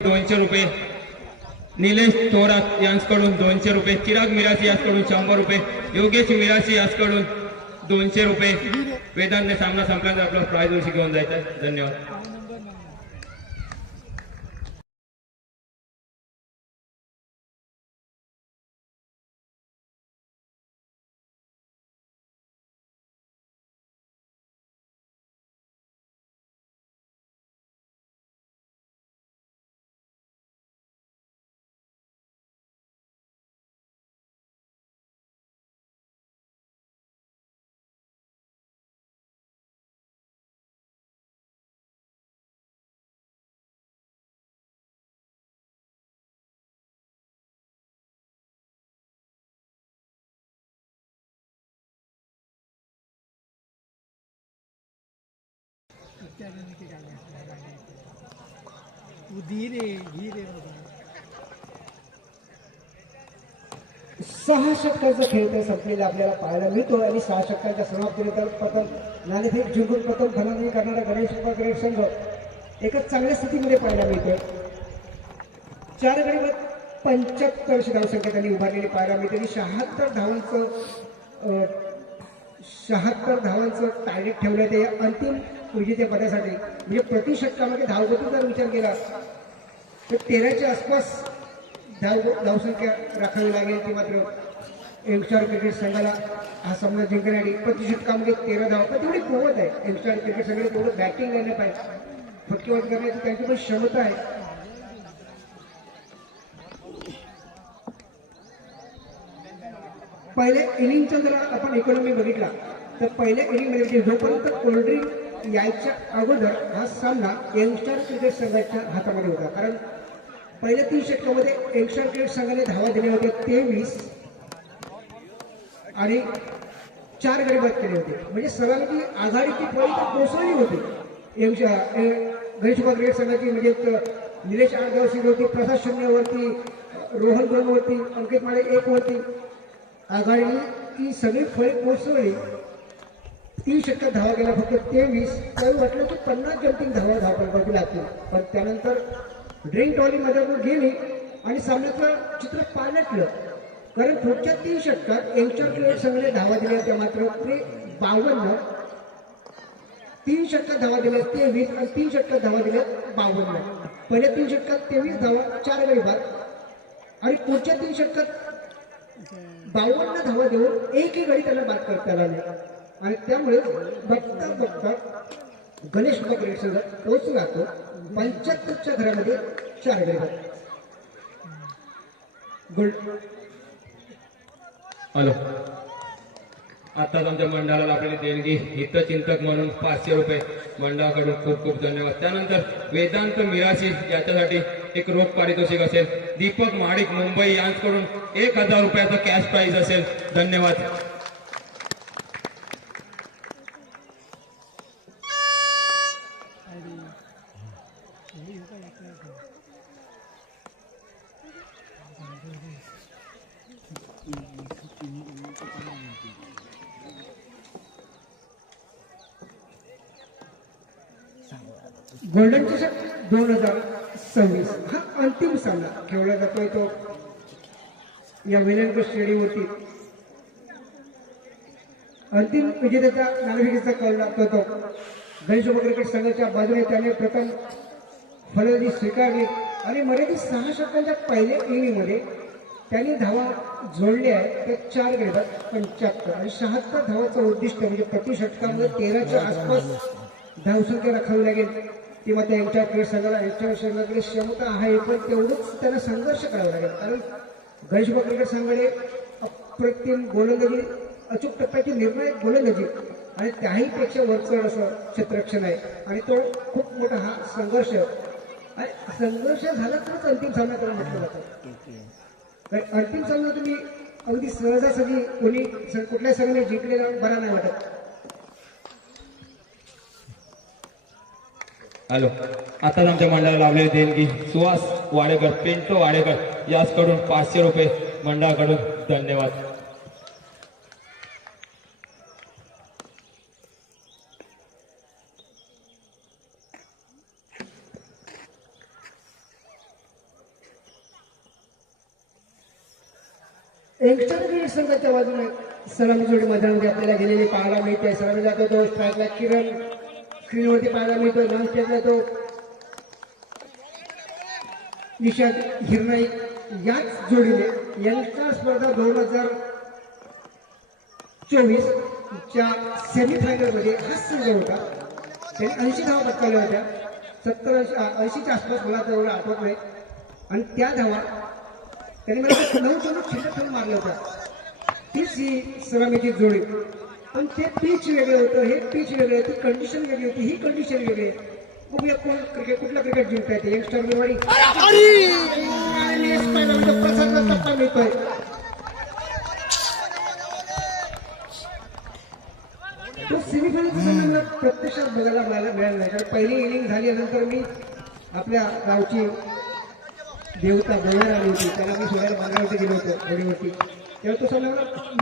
₹200. निलेश थोरात यांच्याकडून ₹200. चिराग मिरासी यांच्याकडून ₹100. योगेश मिरासी यांच्याकडून ₹200. वेदांतने सामना संपल्यानंतर आपला प्राइज वर्षी घेऊन जायचं आहे. धन्यवाद. सहा षटकांचा खेळ ते संपलेला आपल्याला पाहायला मिळतो. आणि 6 षटकांच्या समाप्तीनंतर प्रथम नाणेफेक जिंकून प्रथम फलंदाजी करणारा गणेश उपग्रेड संघ एकच चांगल्या स्थितीमध्ये पाहायला मिळतोय. 4 गडी बाद 75 धावसंख्या त्यांनी उभारलेली पाहायला मिळते. आणि 76 धावांचं टार्गेट ठेवलं ते अंतिम विजेतेपदासाठी. म्हणजे प्रति षटकामध्ये धावगतीचा जर विचार केला तर 13च्या आसपास धावसंख्या राखावी लागेल. ती मात्र यंगस्टार क्रिकेट संघाला हा सामना जिंकण्यासाठी प्रति षटकामध्ये 13 धाव. पण तेवढी कुवत आहे यंगस्टार क्रिकेट संघाला. तेवढं बॅटिंग लाईनअप आहे. फटकेबाजी करण्याची त्यांची पण क्षमता आहे. पहिल्या इनिंगचा जर आपण इकॉनॉमी बघितला तर पहिल्या इनिंगमध्ये जोपर्यंत कोल्ड्रिंक यायच्या अगोदर हा सामना यंगस्टार क्रिकेट संघाच्या हातामध्ये होता. कारण पहिल्या 3 षटकामध्ये यंगस्टार क्रिकेट संघाने धावा दिले होते 23 आणि 4 गडी बाद केले होते. म्हणजे सगळ्यांची आघाडीची पर्यंत कोसळली होती. गणेश क्रिकेट संघाची म्हणजे निलेश 8 धाव होती, प्रसाद 0 वरती, रोहन 2 वरती, अंकित माळे 1 वरती आघाडी ती सगळी फळी कोसळली. 3 षटकात धावा गेल्या फक्त 23. त्यावेळी वाटलं की 50 जंपिंग धावा लागतील, पण त्यानंतर ड्रिंक ट्रॉलीमध्ये गेली आणि सामन्याचं चित्र पालटलं. कारण पुढच्या 3 षटकात एंचर संघाने धावा दिल्या त्या मात्र ते 52. 3 षटकात धावा दिल्या 23 आणि 3 षटकात धावा दिल्या 52. पहिल्या 3 षटकात 23 धावा 4 गडी बाद आणि पुढच्या 3 षटकात 52 धावा देऊन एकही गडी त्यांना बाद करता आला नाही. आणि त्यामुळे बघता बघता गणेश क्रिकेट संघ पोहोचून जातो 75च्या घरामध्ये 4 गडी बाद. हॅलो, आताच आमच्या मंडळाला आपल्याला देणगी हितचिंतक म्हणून 500 रुपये मंडळाकडून खूप खूप धन्यवाद. त्यानंतर वेदांत मिराशी याच्यासाठी एक रोख पारितोषिक असेल. दीपक महाडिक मुंबई यांच्याकडून 1000 रुपयाचं कॅश प्राइज असेल. धन्यवाद. गोल्डन चषक 2026 हा अंतिम सामना खेळला जातोय तो या विनंती स्टेडियमवरती. अंतिम विजेत्याचा नाणेफेकीचा कल लागतो तो गणेश क्रिकेट संघाच्या बाजूने. त्याने प्रथम फलंदाजी स्वीकारली आणि मर्यादित 6 षटकांच्या पहिल्या इनिंगमध्ये त्यांनी धावा जोडल्या आहेत. ते 4 गडी बाद 75 आणि 76 धावाचं उद्दिष्ट म्हणजे प्रति षटकामध्ये 13च्या आसपास धावसंख्या राखावी लागेल. ती मात्र यांच्या क्रीड संघाला यांच्या संघाकडे क्षमता आहे, पण तेवढंच त्यांना संघर्ष करावा लागेल. कारण गणेश क्रिकेट संघाने अप्रतिम गोलंदाजी, अचूक टप्प्याची निर्णायक गोलंदाजी आणि त्याहीपेक्षा वरचढ असं क्षेत्ररक्षण आहे आणि तो खूप मोठा हा संघर्ष आणि संघर्ष झाला तरच अंतिम सामना करून म्हटलं जातं. अंतिम सामना तुम्ही अगदी सहजासहजी कोणी कुठल्या संघाने जिंकलेला बरा नाही वाटत. हॅलो, आताच आमच्या मंडळाला लावलेली देणगी सुहास वाडेकर, पिंटो वाडेकर याचकडून 500 रुपये मंडळाकडून. धन्यवाद. यंगस्टर क्रिकेट संघाच्या बाजूने सलामी जोडी मैदानामध्ये आपल्याला गेलेली पाहायला मिळते. सलामी जातो तो स्ट्राईकला किरण, स्क्रीनवरती पाहायला मिळतो. नॉन स्टेटला तो निषाद हिरनाई. याच जोडीने यंगस्टर स्पर्धा 2024 च्या सेमीफायनलमध्ये हा संघ होता. त्यांनी 80 धावा पटकावल्या होत्या. 70-80च्या आसपास मला तेवढं आठवत नाही. आणि त्या धावा त्यांनी मला 9 चेंडू छिल्लर मारल्या होत्या. तीच ही सलामीची जोडी. पण ते पिच वेगळं होतं, हे पिच वेगळं होती, कंडिशन वेगळी होती, ही कंडिशन वेगळी. बघूया कोण क्रिकेट कुठला क्रिकेट जिंकता येते. यंगस्टर मिरवाडी प्रसादला टप्पा मिळतोय. तो सेमीफायनल प्रत्यक्षात बघायला मिळाला नाही. कारण पहिली इनिंग झाल्यानंतर मी आपल्या गावची देवता बघायला आली होती, त्याला मी सोडायला बांधण्यावरती गेलो होतो घोडीवरती. तेव्हा तो सामना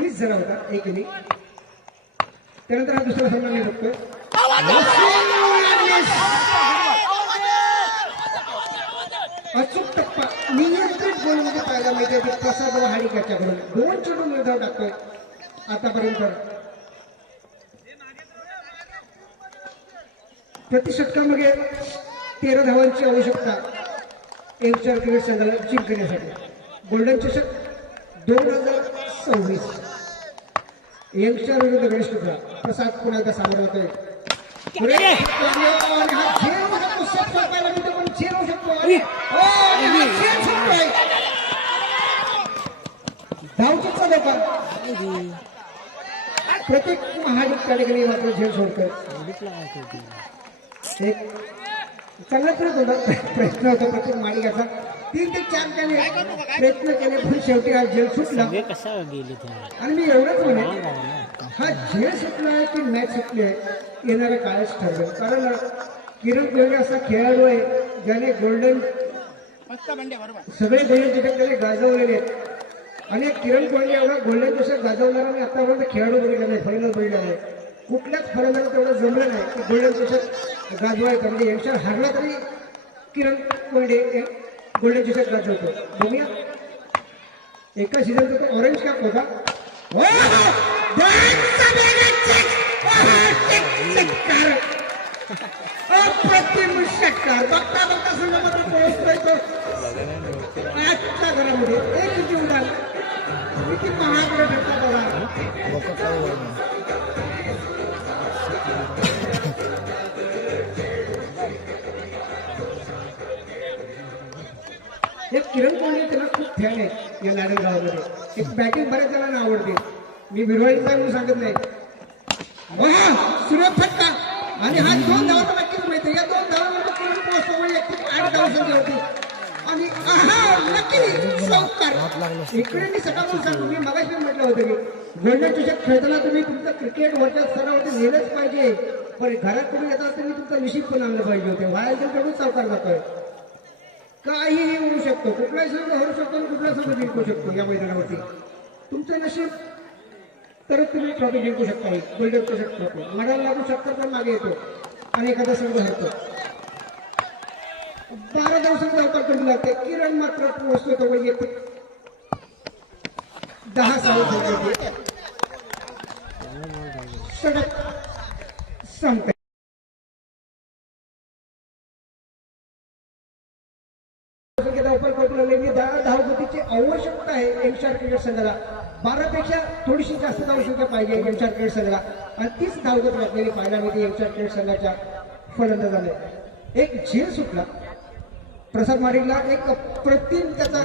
मिस झाला होता एक इनिंग. त्यानंतर हा दुसरा सामना मी बघतोय. अचूक टप्पा नियंत्रित गोलमध्ये पाहायला मिळते प्रसाद वहाडिक याच्याकडून. 2 चेंडू निर्धाव टाकतोय आतापर्यंत. प्रति षटकामध्ये 13 धावांची आवश्यकता यंगस्टर क्रिकेट संघाला जिंकण्यासाठी. गोल्डन चषक 2026 यंगस्टर विरुद्ध गणेश मित्रा. प्रसाद पुन्हा एकदा सामोरं होतोय. धावचीचा धोका प्रत्येक महाडिक कॅटेगरी मात्र झेल सोडतोय. एक चांगला प्रयत्न होता प्रत्येक मालिकाचा. 3 ते 4 त्याने प्रयत्न केले, पण शेवटी हा झेल सुटला. आणि मी एवढंच म्हणेन, हा झेल सुटला आहे की मॅच सुटली आहे येणाऱ्या काळात ठरवेल. कारण किरण पेवडे असा खेळाडू आहे ज्याने गोल्डन सगळे गोल्डन चिटक त्याने गाजवलेले आहेत. आणि किरण कोहली एवढा गोल्डन चषक गाजवणारा मी आतापर्यंत खेळाडू बघितला नाही, फलंदाज बघितला आहे. कुठल्याच फलंदाजाला तेवढं जमलं नाही की गोल्डन चषक गाजवायचं. म्हणजे यंगस्टर हारला तरी किरण कोहली गोल्डन चषक गाजवतो. बघूया एका सीझनचा तो ऑरेंज कॅप होता. अप्रतिम षटकार. बघता बघता संघामध्ये पोहोचतोय तो आजच्या घरामध्ये एक जीवदान. किती महागडे ठरतात बघा. एक किरण कोहली त्याला खूप फॅन आहे या नारायण गावामध्ये. एक बॅटिंग बऱ्याच जणांना आवडते. मी विरवाळीचा म्हणून सांगत नाही. सुरेख फटका आणि हा 2 धावा तर नक्कीच माहिती. या 2 धावांमध्ये किरण पोहोचतो म्हणजे 8 धावा संधी होती. आणि नक्की चौकार. इकडे मी सकाळपासून सांगतो, मी मगाशी म्हटलं होतं की गोल्डन चषक खेळताना तुम्ही तुमचं क्रिकेट वरच्या स्तरावरती नेलंच पाहिजे, पण घरात तुम्ही येतात तुम्ही तुमचं नशीब पण आणलं पाहिजे होते. वाया कडून चौकार जातोय. काहीही होऊ शकतो. कुठलाही संघ हरू शकतो आणि कुठला संघ जिंकू शकतो या मैदानावरती. तुमचं नशीब तर तुम्ही ट्रॉफी जिंकू शकता. गोल्डन चषक ट्रॉफी मनाला लागू शकतो पण मागे येतो आणि एखादा संघ हरतो. 12 धावसंघ धावता करू लागते. किरण मात्र पोहोचतो तो येते 10 धावा षटक संपते. धावगतीची आवश्यकता आहे यंगस्टर क्रिकेट संघाला. 12 पेक्षा थोडीशी जास्त धावसंख्या पाहिजे यंगस्टर क्रिकेट संघाला आणि 30 धावगती आपल्याला पाहायला मिळते यंगस्टर क्रिकेट संघाच्या फलंदाजाने. एक झेल सुटला प्रसाद माडिकला. एक अप्रतिम त्याचा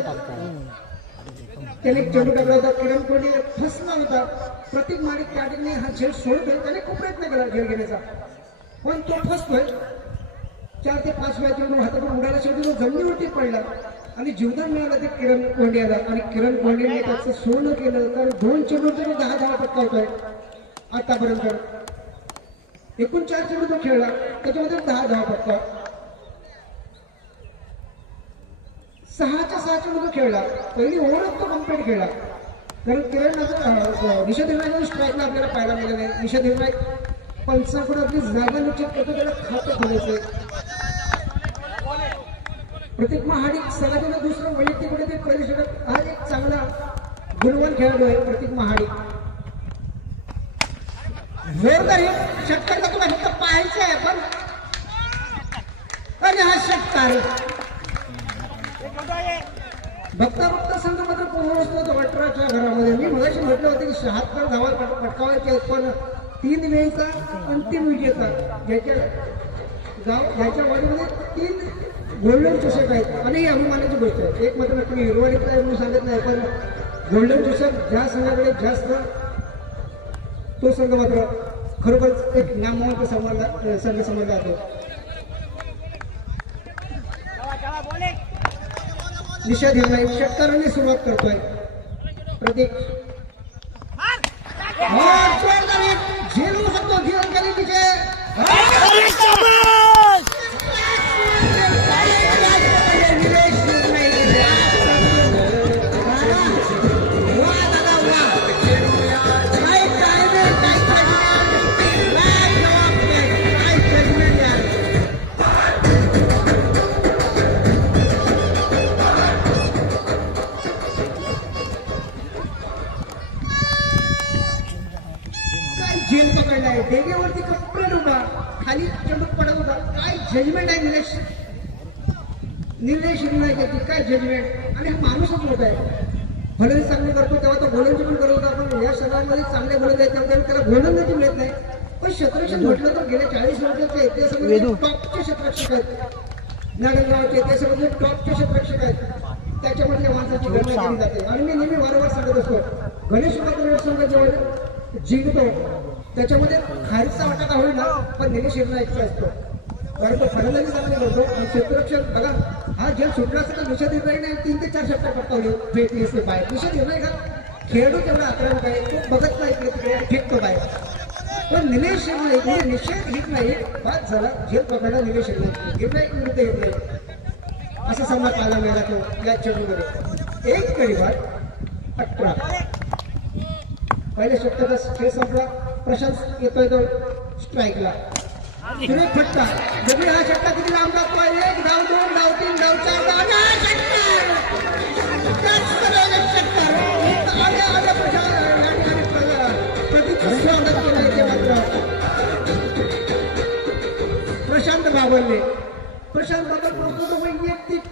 त्याने चेंडू टाकला होता. किरण कोहली फसला होता. प्रतीक माडिक त्या ठिकाणी हा झेल सोडतोय. त्याने खूप प्रयत्न केला झेल घेण्याचा पण तो फसतोय. 4 ते 5 वेळा चेंडू हातातून उडाला. शेवटी तो जमिनीवरती पडला आणि जीवदान मिळालं ते किरण कोहलीला. आणि किरण कोहलीने त्याचं सोनं केलं तर 2 चेंडूचे 10 धावा पटकावतोय आतापर्यंत. एकूण 4 चेंडू तो खेळला त्याच्यामध्ये 10 धावा पटका. 6च्या 6 चेंडू तो खेळला. पहिली ओव्हरच तो कम्प्लीट खेळला. कारण किरण निषेध निर्णय स्ट्राईकला आपल्याला पाहायला मिळालं नाही. निषेध निर्णय पंचाकडून आपली जागा निश्चित करतो. त्याला खातं खोलायचंय. प्रतीक महाडिक सलग दुसरं वैयक्तिक ते पहिलं षटक. हा एक चांगला गुणवान खेळाडू आहे प्रतीक महाडिक. जोरदार हे षटकार का तुला फक्त पाहायचं आहे पण अरे हा षटकार बघता बघता संघ मात्र पोहोचतो 18च्या घरामध्ये. मी मगाशी म्हटलं होतं की 76 धावा पटकावायचे पण 3 वेळचा अंतिम विजेता याच्या वाढीमध्ये 3 गोल्डन चषक आहेत आणि ही अभिमानाची गोष्ट आहे. एक मात्र नक्की हिरवाडीचा म्हणून सांगत नाही पण गोल्डन चषक ज्या संघाकडे जास्त तो संघ मात्र खरोखर एक नामवंत संघ समजला जातो. निषेध निर्णय षटकारांनी सुरुवात करतोय प्रतीक. झेल होऊ शकतो. झेल केली विजय. झेल पकडलाय. डेगेवरती कंप्लेंट होता. खाली चेंडू पडत होता. काय जजमेंट आहे निलेश निर्णयाची काय जजमेंट. आणि हा माणूसच होत आहे. भले चांगले करतो तेव्हा तो गोलंदाजी पण करत होता पण या सगळ्यांमध्ये चांगले गोलंदाज त्यामुळे त्याला गोलंदाजी मिळत नाही. पण क्षेत्ररक्षण म्हटलं तर गेल्या 40 वर्षाचे इतिहासामध्ये टॉपचे क्षेत्ररक्षक आहेत. नारायणगावचे इतिहासामध्ये टॉपचे क्षेत्ररक्षक आहेत. त्याच्यामधल्या माणसाची गणना केली जाते. आणि मी नेहमी वारंवार सांगत असतो गणेश संघ जेव्हा जिंकतो त्याच्यामध्ये खारीचा वाटा का होईल ना पण निलेश निर्णयाचा असतो. कारण तो फलंदाजी चांगली करतो आणि क्षेत्ररक्षण बघा हा जेल सुटला असता तर निषेध निर्णय 3 ते 4 षटकार पटकावले फेकले असते बाहेर. निषेध निर्णय का खेळाडू तेवढा आक्रमक आहे. तो बघत नाही इकडे तिकडे फेकतो बाहेर. पण निलेश निर्णय निषेध घेत नाही. बाद झाला झेल पकडला निलेश निर्णय विरुद्ध येत नाही असा सामना पाहायला मिळाला तो या चेंडूमध्ये. एक गडी बाद 18. पहिल्या षटकाचा खेळ संपला. प्रशांत येतोय तो स्ट्राईकला. सुरेश फटका जरी हा षटका किती लांब जातोय. 1 धाव 2 धाव 3 धाव 4 धाव आणि षटकार. आल्या प्रशांत स्वागत केलं इथे मात्र प्रशांत बाबरने. प्रशांत बाबर पोहोचतो वैयक्तिक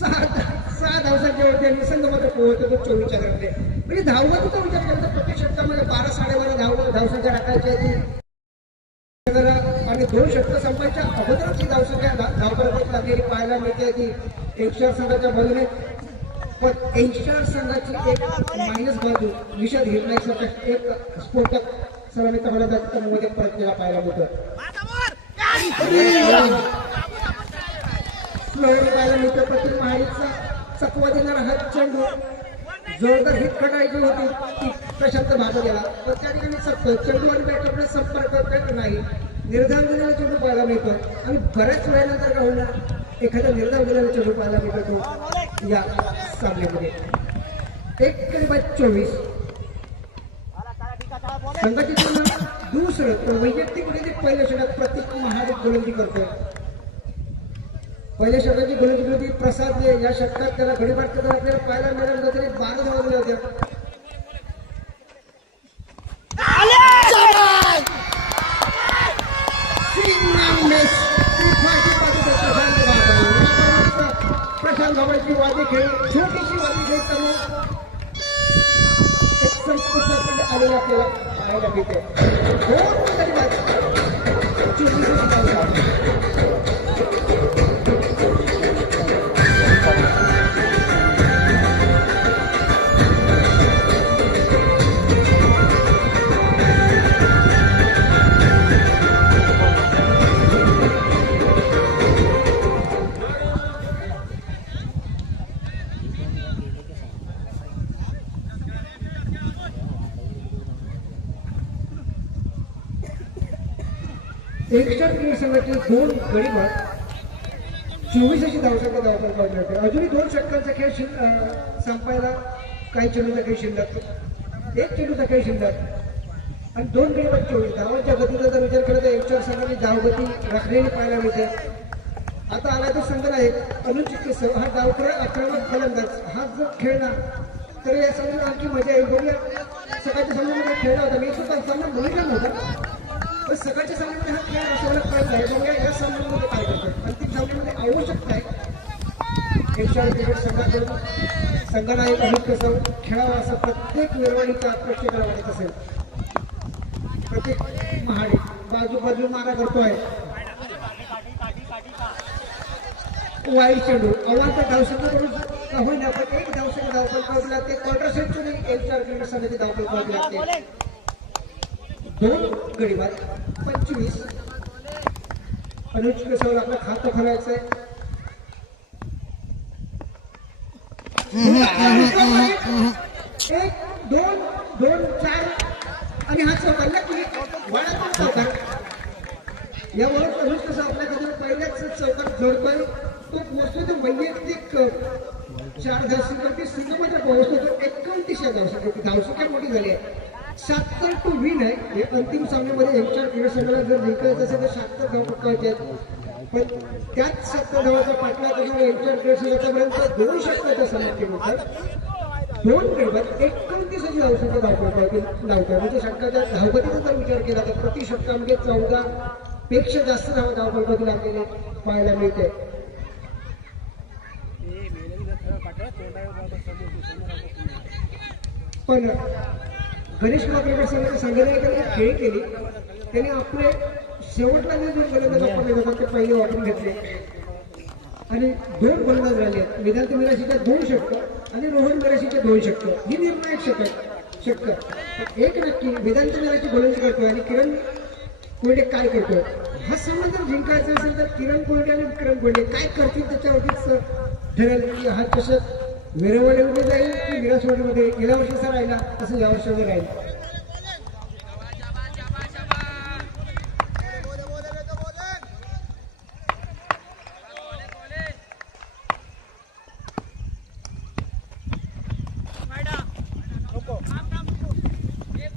6 धावसाचे होते आणि संघ मात्र पोहोचतो 24च्या मध्ये. म्हणजे धावगतीचा विचार केला तर प्रत्येक षटकामध्ये 12-12.5 धावसाच्या टाकायच्या आणि 2 षटकं संपायच्या अगोदरच ही धावसंख्या धावपळात लागलेली पाहायला मिळते. ती एनसीआर संघाच्या बाजूने. पण एनसीआर संघाची एक मायनस बाजू निषेध घेतण्यासाठी एक स्फोटक सर्वांनी मध्ये परत केला पाहायला मिळतो. स्लोवर पाहायला मिळतो. प्रत्येक महाडीचा चकवा देणारा हा चेंडू जोरदार हिट काढायची होती ती प्रशांत भाग गेला. पण त्या ठिकाणी चेंडू आणि बॅटरकडे संपर्क करत नाही. निर्धार दिलेला चेंडू पाहायला मिळतो आणि बऱ्याच वेळानंतर का होणार एखादा निर्धार दिलेला चेंडू पाहायला मिळतो तो या सामन्यामध्ये. 1/24 संघाची तुलना दुसरं तर वैयक्तिक पहिल्या षटकात प्रत्येक महाडीत गोलंदाजी करतोय. पहिल्या षटकाची गोलंदाजी होती प्रसाद. या षटकात त्याला घडी मारताना आपल्याला पाहायला मिळालं तरी 12 धावा दिल्या होत्या. प्रशांत बाबाची वादी खेळ छोटीशी वादी खेळ करून एक संस्कृत आलेला आपल्याला पाहायला मिळते. एकशा क्रिकेट संघाचे 2 गडीवर 24 अशी धावसंख्या धावपळ पावली होते. अजूनही 2 षटकांचा खेळ संपायला काही चेंडूचा खेळ शिल्लक. 1 चेंडूचा खेळ शिल्लक आणि 2 गडीवर 24 धावांच्या गतीचा जर विचार केला तर एकशा संघाची धावगती राखलेली पाहायला मिळते. आता आला तो संघ आहे अनुज चिकित्सक. हा डावकर आक्रमक फलंदाज. हा जर खेळला तर या संघाला आणखी मजा येईल. बघूया सकाळच्या सामन्यामध्ये खेळला होता. मी सुद्धा सामना बघितला नव्हता पण सकाळच्या सामन्यामध्ये हा खेळ असायला पाहिजे आहे. बघूया या सामन्यामध्ये काय करतात. अंतिम सामन्यामध्ये आवश्यकता आहे एकशा क्रिकेट संघाकडून संघाला एक अनुज कसं खेळावा असं प्रत्येक निर्वणीचा प्रेक्षकाला वाटत असेल. प्रत्येक महाडी बाजू मारा करतोय. वाईट चेंडू अवांतर धावसंख्या होईना पण 1 धावसंख्या धावपळ पाहावी लागते. क्वार्टर सेंचुरी एकशा क्रिकेट संघाची धावपळ पाहावी लागते. 2 गडी बाद 25. अनुज कसं आपलं खातं खोलायचं आहे. 1 2 2 4 आणि हा चौकार की वाढत चौकार. यावर अनुज कसं आपल्याकडे पहिल्याच चौकार जोडतोय. तो पोहोचतो तो वैयक्तिक 4 धावसंख्या संघामध्ये पोहोचतो तो 29 धावसंख्या मोठी झाली आहे. 70 to win आहे. हे अंतिम सामन्यामध्ये एकशा क्रिकेट संघाला जर जिंकायचं असेल तर 70 धाव पटकायचे आहेत. पण त्याच 70 धावाचा पाठला त्याच्यामुळे एकशा क्रिकेट संघाच्यापर्यंत 2 षटकाच्या समाप्ती होतात. 2 गडीवर 29 अशी धावसंख्या धावतात. म्हणजे षटकाच्या धावगतीचा जर विचार केला तर प्रति षटकामध्ये 14 पेक्षा जास्त धावपळगती लागलेले पाहायला मिळते. पण गणेश क्रिकेट संघाच्या संघटनेने खेळ केली. त्याने आपले शेवटला जे गोलंदाज वापरले जातात ते पहिले वापरून घेतले आणि 2 गोलंदाज राहिले आहेत. वेदांत मिराशीच्या 2 षटकं आणि रोहन मिराशीचे 2 षटकं. ही निर्णायक षटक. एक नक्की वेदांत मिराशी गोलंदाजी करतोय आणि किरण कोल्हे काय करतोय. हा सामना जर जिंकायचा असेल तर किरण कोल्हे आणि विक्रम कोल्हे काय करतील त्याच्यावरतीच ठरेल की हा चषक मिरवणीमध्ये जाईल की मिरासवाडीमध्ये. गेल्या वर्षीचा राहिला तसं या वर्षामध्ये राहील.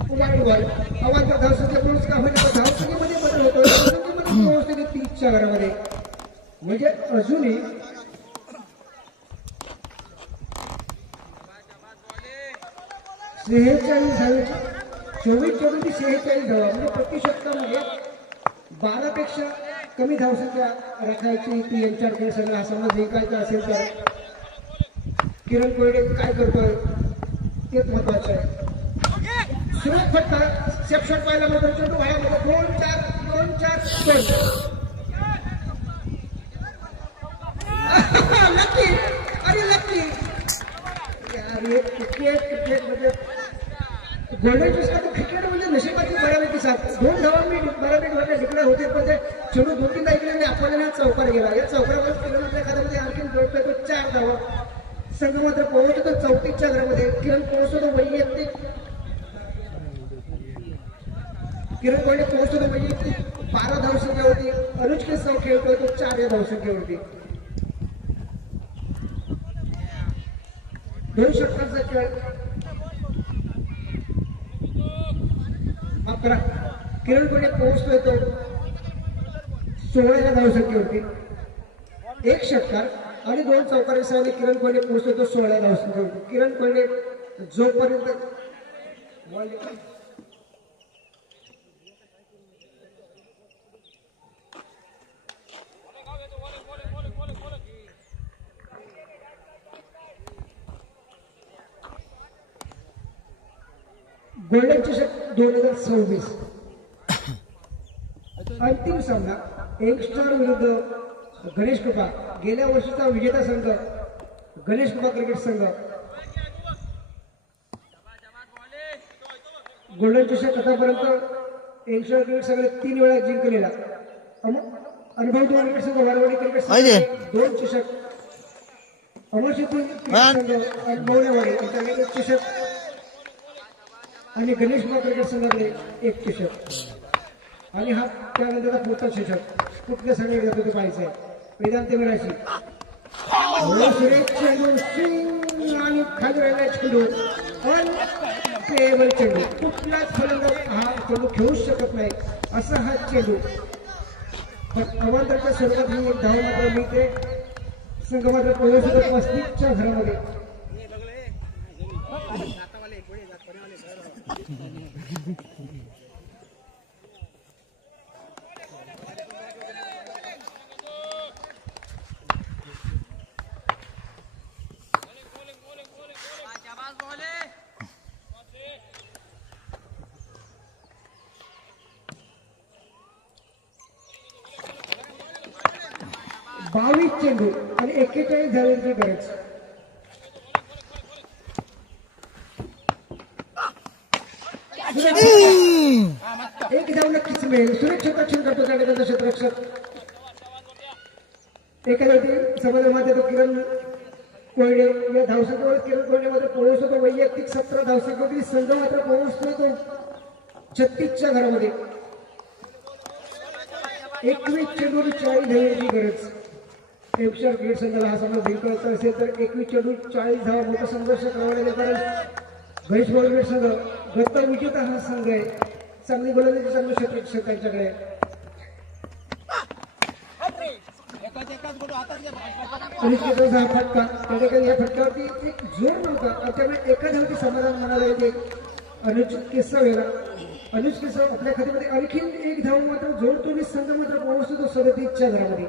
वारंवार आवाज धावसंख्या पुरस्कार म्हणजे धावसंख्येमध्ये बदल होतो धावसंख्येमध्ये पोहोचते 30च्या घरामध्ये म्हणजे अजूनही सेहेचाळीस धावेची 24-46 धावा म्हणजे प्रति षटकामध्ये 12पेक्षा कमी धावसंख्या राखायची ती यांच्याकडे सगळं हा सामना जिंकायचा असेल तर किरण कोयडे काय करतोय तेच महत्वाचं आहे. सुरुवात फटका सेफ शॉट पाहायला मिळतो चेंडू वायामध्ये 2-4 नक्की अरे नक्की क्रिकेट म्हणजे गोल्डन क्रिकेट म्हणजे नशिबाची बऱ्यापैकी साथ 2 धावा मी बऱ्यापैकी डिक्लेअर होते पण ते चेंडू 2-3दा ऐकले आपल्याला चौकार गेला या चौकारामध्ये एखाद्यामध्ये आणखी जोडतोय तो 4 धावा संघ मात्र पोहोचतो 34च्या घरामध्ये किरण पोहोचतो वैयक्तिक किरण कोयडे पोहोचतो वैयक्तिक 12 धावसंख्येवरती अनुज केसव खेळतोय तो 4 धावसंख्येवरती 2 षटकांचा खेळ माफ करा किरण कोयडे पोहोचतोय तो 16 धावसंख्येवरती 1 षटकार आणि 2 चौकारांसह किरण कोयडे पोहोचतो तो 16 धावसंख्येवरती. किरण कोयडे जोपर्यंत गोल्डन चषक 2026 अंतिम सामना यंगस्टर विरुद्ध गणेश कृपा गेल्या वर्षीचा विजेता संघ गणेश कृपा क्रिकेट संघ गोल्डन चषक आतापर्यंत यंगस्टर क्रिकेट संघाने 3 वेळा जिंकलेला अनुभव क्रिकेट संघ वारवाडी क्रिकेट संघ 2 चषक अमरशेती क्रिकेट संघ अनुभववाडी यांच्याकडे 1 चषक आणि गणेश कृपा क्रिकेट संघाकडे 1 चषक आणि हा त्यानंतर पुढचा चषक कुठल्या संघाने जातो ते पाहायचं आहे. वेदांत मिराशी सुरेश चेंडू सिंग आणि खाली राहिला चेंडू अनप्लेएबल चेंडू कुठलाच फलंदाज हा चेंडू खेळूच शकत नाही असा हा चेंडू पण अवांतरच्या स्वरूपात ही एक धाव मात्र मिळते. संघ मात्र पोहोचतो 35च्या घरामध्ये बावीस चेंडू आणि 41 धावांची गरज. एक धाव नक्कीच मिळेल. सुरक्षित रक्षण करतो त्या ठिकाणचा क्षेत्ररक्षक एखाद्या समाजामध्ये तो किरण कोयडे या धावसंख्येवर किरण कोयडे मात्र पोहोचतो वैयक्तिक 17 धावसंख्येवरती संघ मात्र पोहोचतो तो 36च्या घरामध्ये 21 चेंडू 40 धावांची गरज. यंगस्टर क्रिकेट संघाला हा सामना जिंकायचा असेल तर 21 चेंडू 40 धावा मोठा संघर्ष करावा लागेल कारण गणेश क्रिकेट संघ गत विजेता हा संघ आहे. चांगली गोलंदाजी चांगलं क्षेत्र त्यांच्याकडे हा फटका त्याच्याकडे या फटक्यावरती एक जोर नव्हता त्यामुळे एका धावती समाधान म्हणायला येते अनुज केसव याला. अनुज केसव आपल्या खात्यामध्ये आणखी 1 धाव मात्र जोडतो संघ मात्र पोहोचतो तो 37च्या घरामध्ये.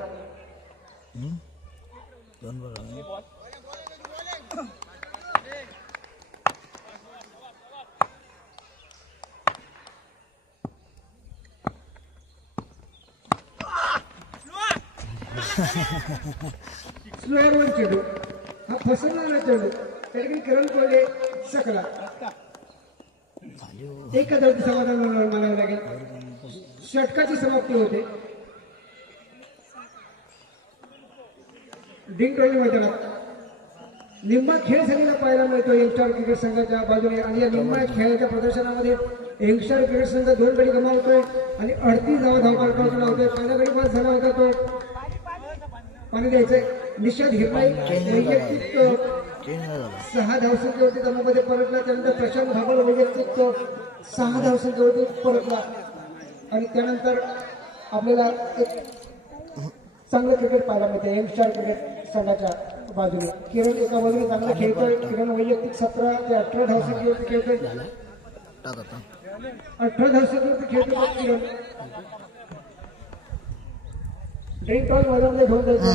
स्लोअर चेंडू हा फसवणारा चेंडू त्या ठिकाणी किरण कोयडे सकला एका धावती समाधान म्हणावं लागेल. षटकाची समाप्ती होते. डिंगटोली मैदानात निम्मा खेळ झालेला पाहायला मिळतो यंगस्टर क्रिकेट संघाच्या बाजूने आणि या निम्मा खेळाच्या प्रदर्शनामध्ये यंगस्टर क्रिकेट संघ 2 गडी गमावतोय आणि 38 धावफलकावर लावतोय. पहिला गडी पास झाला होता तो पाणी द्यायचंय निषाद हिरनाई वैयक्तिक 6 धावसंख्येवरती जमामध्ये परतला. त्यानंतर प्रशांत भागवळ वैयक्तिक 6 धावसंख्येवरती परतला आणि त्यानंतर आपल्याला एक चांगलं क्रिकेट पाहायला मिळते यंगस्टार क्रिकेट संघाच्या बाजूने. किरण एका बाजूने चांगला खेळतोय. किरण वैयक्तिक 17 ते 18 धावसंख्येवरती खेळतोय. 18 धावसंख्येवरती खेळतोय किरण. ड्रिंक टॉल मैदानामध्ये घेऊन जायचं.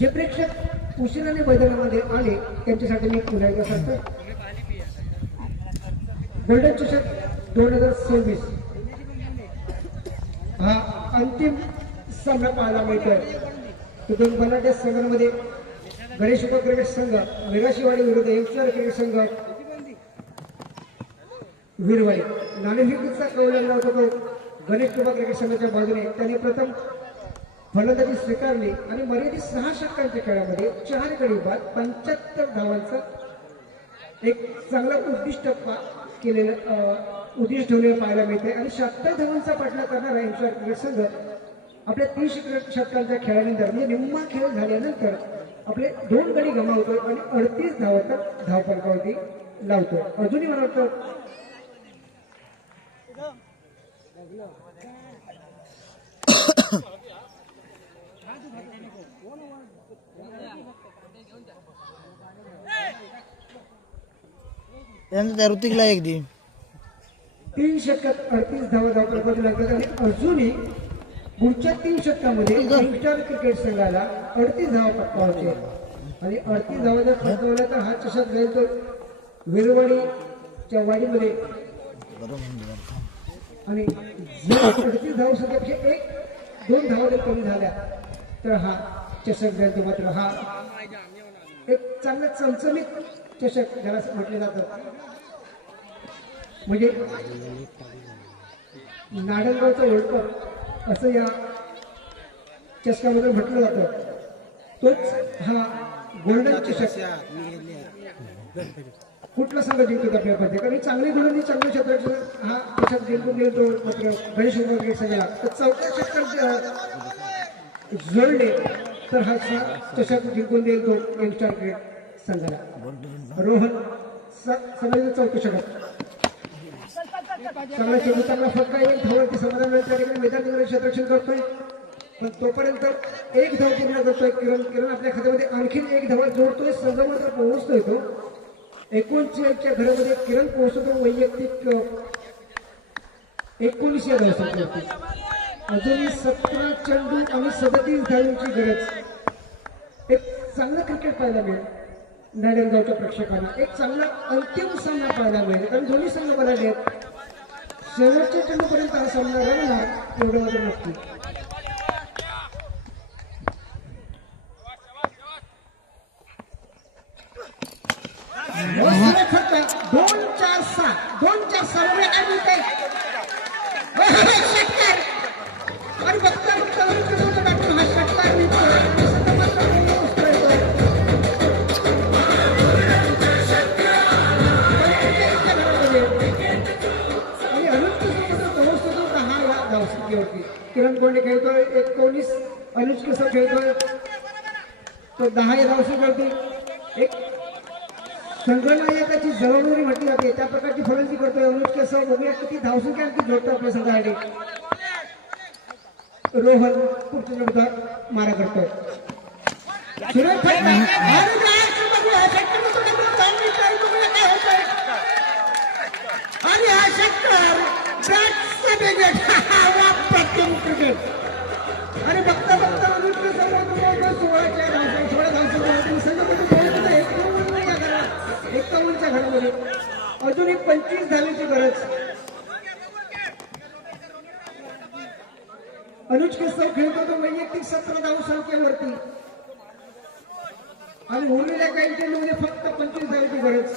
जे प्रेक्षक उशिराने मैदानामध्ये आले त्यांच्यासाठी मी पुन्हा एकदा सांगतो, गोल्डन चषक 2026 हा अंतिम सामना पाहायला मिळतोय. तो दोन बनाट्या संघांमध्ये गणेश उपा क्रिकेट संघ मिराशीवाडी विरुद्ध यंगस्टर क्रिकेट संघ विरवाई. नाणेफेकीचा कौल लागला होता तो गणेश उपा क्रिकेट संघाच्या बाजूने. त्यांनी प्रथम फलंदाजी स्वीकारली आणि मर्यादित 6 षटकांच्या खेळामध्ये 4 गडी बाद 75 धावांचा एक चांगला उद्दिष्ट ठेवलेलं पाहायला मिळते. आणि 76 धावांचा पाठला करणारा यंगस्टर क्रिकेट संघ आपल्या 30 षटकांच्या खेळानंतर म्हणजे निम्मा खेळ झाल्यानंतर आपले 2 गडी गमावतोय आणि 38 धावांचा धावफलकावरती लावतोय. अजूनही मला वाटतं त्या ऋतिकला एक दी 3 षटकात 38 धावफलकावरती लागतात आणि अजूनही पुढच्या 3 षटकामध्ये यंगस्टर क्रिकेट संघाला 38 धावा पटकावायचे आणि 38 धावा जर पटकावल्या तर हा चषक जाईल तो विरवाडीच्या वाडीमध्ये. आणि जर 38 धावसंख्येपेक्षा 1-2 धावा जर कमी झाल्या तर हा चषक जाईल. तो मात्र हा एक चांगला चमचमीत चषक ज्याला म्हटलं जातं म्हणजे नाडनगावचा वर्ल्ड कप असं या चषकामध्ये म्हटलं जातं. तोच हा गोल्डन चषक कुठला संघ जिंकतो आपल्या पाहिजे कारण चांगली गोलंदाजी चांगल्या क्षेत्रात हा चषक जिंकून देतो. मात्र गणेश उपा क्रिकेट संघाला तर 4थ्या षटकात जोडले तर हा चषक जिंकून देईल तो यंगस्टर क्रिकेट संघाला. रोहन संघाचं 4थं षटक चांगला चेंडू चांगला फटका 1 धावावरती समाधान मिळत त्या ठिकाणी मैदान क्षेत्ररक्षण करतोय पण तोपर्यंत 1 धाव पूर्ण करतोय किरण आपल्या खात्यामध्ये आणखीन 1 धावा जोडतोय. संघ मात्र पोहोचतोय तो 39च्या घरामध्ये किरण पोहोचतो वैयक्तिक 19 या धावसंख्येवरती. अजूनही 17 चेंडू आणि 37 धावांची गरज. एक चांगलं क्रिकेट पाहायला मिळेल नारायणगावच्या प्रेक्षकांना. एक चांगला अंतिम सामना पाहायला मिळेल कारण दोन्ही संघ बलाढ्य आहेत. शेवटच्या चेंडूपर्यंत हा सामना रंगणार एवढं मात्र नक्की. फक्त 2-4-6 2-4-6 काय मिळते षटकार आणि बघता हा षटकार मिळतोय. किरण कोंडे खेळतोय 19 अनुज केसर खेळतोय तो 10 या धावसंख्येवरती. एक संघनायकाची जबाबदारी म्हटली जाते त्या प्रकारची फलंदाजी करतोय अनुज केसर. बघूया किती धावसंख्या आणखी जोडतो आपल्या संघासाठी. रोहन पुढच्या चेंडूचा मारा करतोय. सुरेश आणि हा षटकार क्रिकेट आणि बघता बघता 16 धावसंख्येवरती 51च्या घरामध्ये अजूनही 25 धावेची गरज. अनुज केसर खेळतो तो वैयक्तिक 17 धावसंख्येवरती आणि उरलेल्या काही चेंडूमध्ये फक्त 25 धावेची गरज.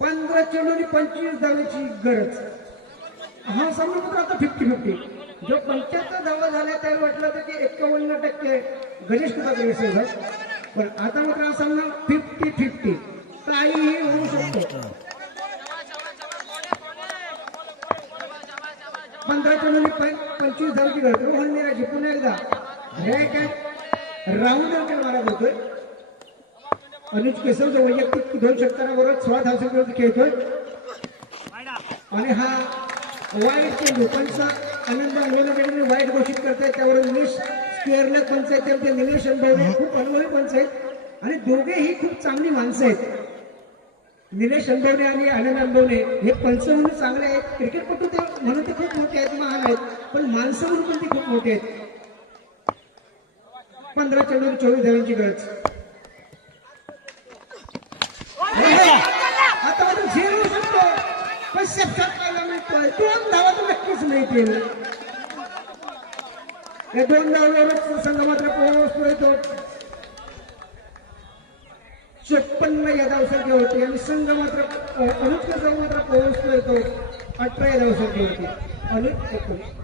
15 चेंडूंनी 25 धावेची गरज. हा सामना मात्र आता 50-50. जो 75 धावा झाल्या त्यावेळी वाटलं होतं की 51% गणेश उपा क्रिकेट संघ पण आता मात्र हा सामना 50-50 काहीही होऊ शकतो. 15 चेंडूंनी 25 धावेची गरज. रोहन मिराजी पुन्हा एकदा राऊंड अंकल मारा होतोय. अनुज केशव जो वैयक्तिक 2 षटकांबरोबर 16 धावसंख्येवरती खेळतोय आणि हा वाईट चेंडू पंच आनंद अनुभवण्याकडे वाईट घोषित करतायत. त्यावर निलेश स्क्वेअरला पंच आहेत, ते निलेश अनुभवणे खूप अनुभवी पंच आहेत आणि दोघेही खूप चांगली माणसं आहेत. निलेश अनुभवणे आणि आनंद अनुभवणे हे पंच म्हणून चांगले आहेत, क्रिकेटपटू ते म्हणून ते खूप मोठे आहेत, महान आहेत, पण माणसं म्हणून पण ते खूप मोठे आहेत. 15 चेंडूवर 24 धावांची गरज. आता माझं झेरू शकतो पण शतकात पाहायला मिळतोय 2 धावा तर नक्कीच मिळतील. या 2 धावांवरच संघ मात्र पोहोचतोय तो 56 या धावसंख्येवरती आणि संघ मात्र अनुज केशव मात्र पोहोचतोय तो 18 या धावसंख्येवरती. अनुज 19.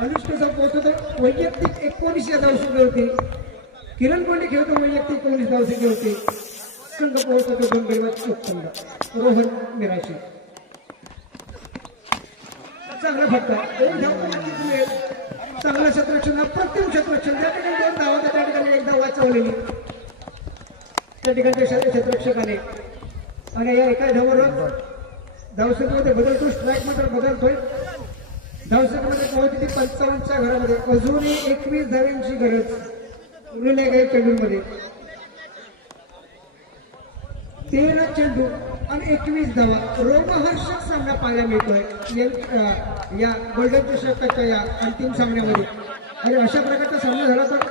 अनुज केशव पोहोचतो वैयक्तिक 19 या धावसंख्येवरती. किरण कोंडे खेळतो वैयक्तिक 19 धावसंख्येवरती. संघ पोहोचतो 2 गडी 56. रोहन मिराशी चांगला फटका. 1 धाव चांगलं क्षेत्ररक्षण, अप्रतिम क्षेत्ररक्षण. ज्या ठिकाणी 2 धावा त्या ठिकाणी 1 धाव वाचवलेली त्या ठिकाणच्या क्षेत्ररक्षकाने आणि या एका धावावर धावसंख्येमध्ये बदलतो, स्ट्राईक मात्र बदलतोय. धावसंख्येमध्ये पोहोचते 55च्या घरामध्ये. अजूनही 21 धावांची गरज उरलेल्या काही चेंडूमध्ये. 13 चेंडू आणि 21 धावा. रोमहर्षक सामना पाहायला मिळतोय या गोल्डन चषकाच्या या अंतिम सामन्यामध्ये. आणि अशा प्रकारचा सामना झाला तर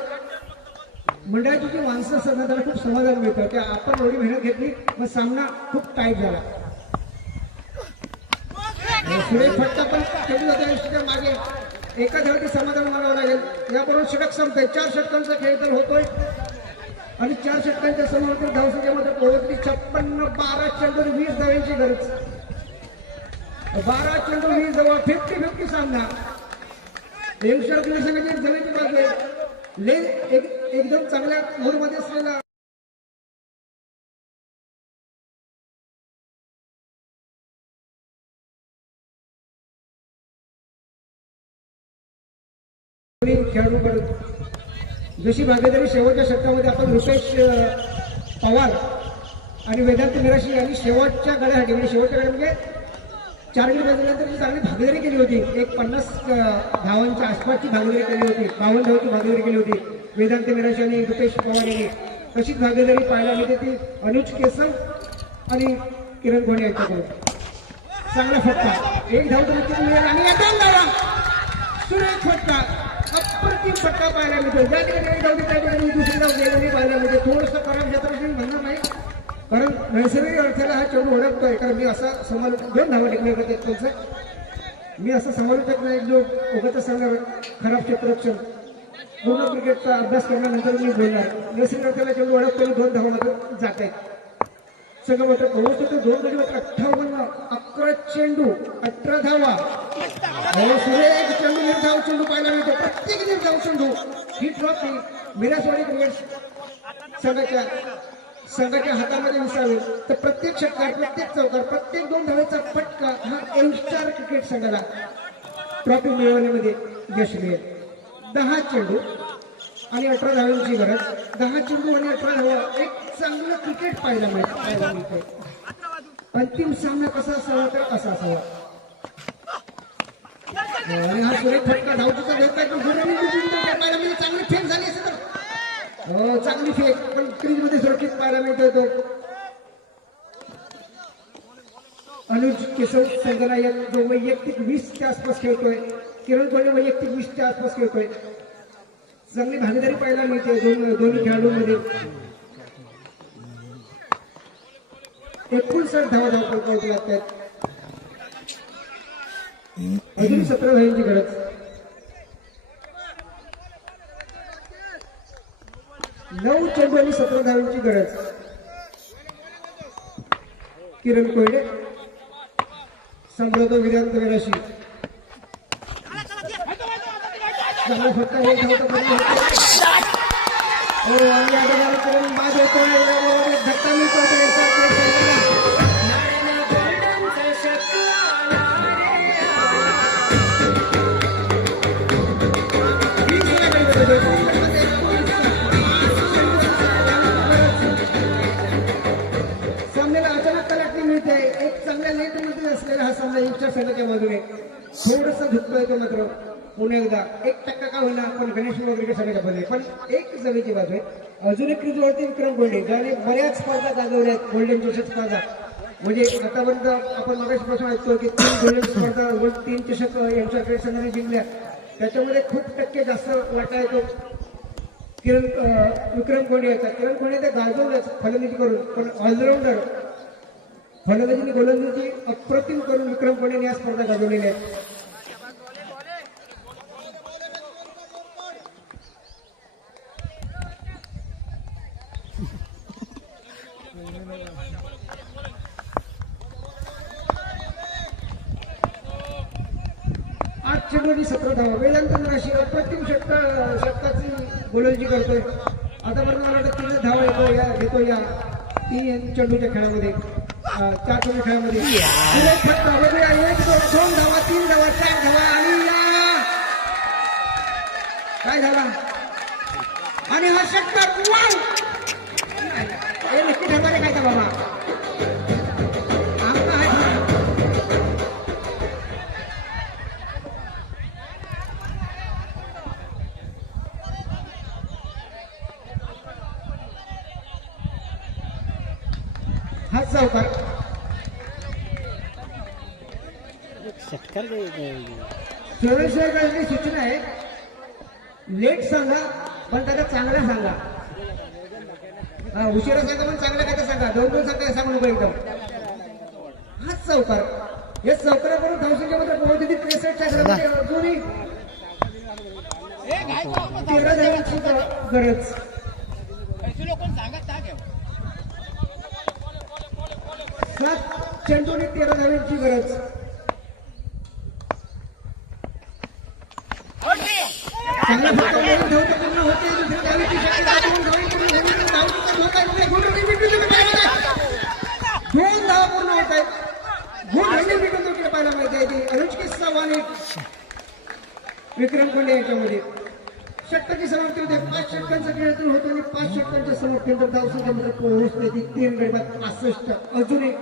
मंडळाची जी माणसं असतात त्याला खूप समाधान मिळतं की आपण एवढी मेहनत घेतली मग सामना खूप टाईट झाला. सुरेश फटका पण चेंडू जात्या मागे एका धावाचे समाधान मानावं लागेल. याबरोबर षटक संपतंय. 4 षटकांचा खेळ तर होतोय आणि 4 षटकांच्या समोर धावसंख्येमध्ये पोहोचली 56. 12 चेंडूवर 20 धावांची गरज. 12 चेंडू 20 धावा. 50-50 सामना. यंगस्टर संघाची जमेची बाजू आहे. एकदम चांगल्या मूडमध्ये असलेला खेळाडू जशी भागीदारी शेवटच्या षटकामध्ये आपण रुपेश पवार आणि वेदांत मिराशी यांनी शेवटच्या गड्यासाठी म्हणजे शेवटच्या गड्या म्हणजे 4 गडी वाजल्यानंतर चांगली भागीदारी केली होती. एक 50 धावांच्या आसपासची भागीदारी केली होती. 52 धावांची भागीदारी केली होती वेदांत मिराशी आणि रुपेश पवार यांनी. तशीच भागीदारी पाहायला मिळते ती अनुज केशव आणि किरण कोंडे यांच्याकडून. चांगला फटका. 1 धाव तर नक्कीच मिळेल आणि या 2 धावा. सुरेख फटका. अप्रतिम फटका पाहायला मिळतो. ज्या ठिकाणी 1 धाव त्या ठिकाणी दुसरी धाव गेलेली पाहायला मिळते. थोडंसं खराब क्षेत्ररक्षण म्हणणार नाही कारण नैसर्गिक अर्थाला हा चेंडू ओळखतोय. कारण मी असा 2 धावा टिकले होते त्यांचं. मी असं समालोचक नाही जो उगाच सांगणार खराब क्षेत्ररक्षण. पूर्ण क्रिकेटचा अभ्यास केल्यानंतर मी बोलणार. नैसर्गिक अर्थाला चेंडू ओळखतोय. 2 धावा मात्र जात आहेत. सगळं मात्र पोहोचतो 2 गडी मात्र 58. 11 चेंडू 18 धावा. सुरेख चेंडू निर्धाव चेंडू पाहायला मिळतो. प्रत्येक निर्धाव चेंडू ही ट्रॉफी मिरासवाडी क्रिकेट संघाच्या हातामध्ये विसावी तर प्रत्येक षटकार, प्रत्येक चौकार, प्रत्येक 2 धावेचा फटका हा यंगस्टर क्रिकेट संघाला ट्रॉफी मिळवण्यामध्ये यश मिळेल. 10 चेंडू आणि 18 धावांची गरज. 10 चेंडू आणि 18 धावा. एक चांगलं क्रिकेट पाहायला मिळते. अंतिम सामना कसा असावा तर असा असावा. आणि हा सुरेख फटका धावतीचा धोका पाहायला मिळते. चांगली फेक झाली असेल तर चांगली फेक पण क्रीजमध्ये सुरक्षित पाहायला मिळतोय तो. अनुज केशव संघाला जो वैयक्तिक 20च्या आसपास खेळतोय. किरण कोंडे वैयक्तिक 20च्या आसपास खेळतोय. चांगली भागीदारी पाहायला मिळते दोन्ही खेळाडूंमध्ये. 59 धावा धावपळ लागत आहेत. अजून 17 धावांची गरज. 9 चेंडू आणि 17 धावांची गरज. किरण कोंडे सांभाळतो वेदांत मिराशी. चांगला फटका 1 धावता किरण बाद होतोय. धक्का मिळतो एक चांगल्या लेट मध्ये असलेला हा सामना यांच्या संघाच्या बाजूने थोडस झुकतोय तो मात्र पुन्हा एकदा 1% का होईना पण गणेश क्रिकेट संघाच्या बाजूने पण एक जमेची बाजू आहे. अजून एक क्रीजवरती विक्रम गोंडे ज्याने बऱ्याच स्पर्धा गाजवल्या आहेत. गोल्डन चषक स्पर्धा म्हणजे आतापर्यंत आपण मागासपासून ऐकतो की 3 गोल्डन स्पर्धा 3 चषक यांच्या क्रिकेट संघाने जिंकल्या. त्याच्यामध्ये खूप टक्के जास्त वाटा येतो विक्रम कोंडे याचा. किरण कोंडे ते गाजवलंच फलंदाजी करून पण ऑलराऊंडर फलंदाजीने गोलंदाजी अप्रतिम करून विक्रम कोंडेने या स्पर्धा गाजवलेल्या आहेत. आठ चेंडूंनी 17 धावा वेदांत अशी अप्रतिम षटकाची गोलंदाजी करतोय. आतापर्यंत मला वाटतं 3 धावा घेतो या 3 चेंडूच्या खेळामध्ये 4 चेंडू खेळामध्ये. एक फटका वेगळा 1 2 धावा 3 धावा 4 धावा आणि काय झाला आणि हा षटकार हे नक्की ठरवायला काय का बाबा हात सावकार षटकार चोरेश्वरकरांची सूचना आहे लेट सांगा पण त्याला चांगला सांगा. उशिरा सांगा पण चांगलं काय तर सांगा. 2 सांगा सांगू नको एकदम. हाच चौकार या चौकाराकडून धावसंख्या मध्ये पोहोचली 63च्या अजूनही 13 धावांची गरज. 7 चेंडूने 13 धावांची गरज. चांगला फटका धावता पूर्ण होते. दुसऱ्या धावेची शक्यता 2 धावा पूर्ण होण्याचा धावचा धोका आहे. 2 धावा पूर्ण होत आहेत. गुड हँडल विकेट विकेट पाहायला माहिती आहे ती अनुष्केश चव्हाण विक्रम कोंडे यांच्यामध्ये षटकाची समाप्ती होते. 5 षटकांचा खेळ होतो आणि 5 षटकांच्या समाप्तीनंतर धावसंख्येमध्ये पोहोचते ती 3 गडी 65. अजून एक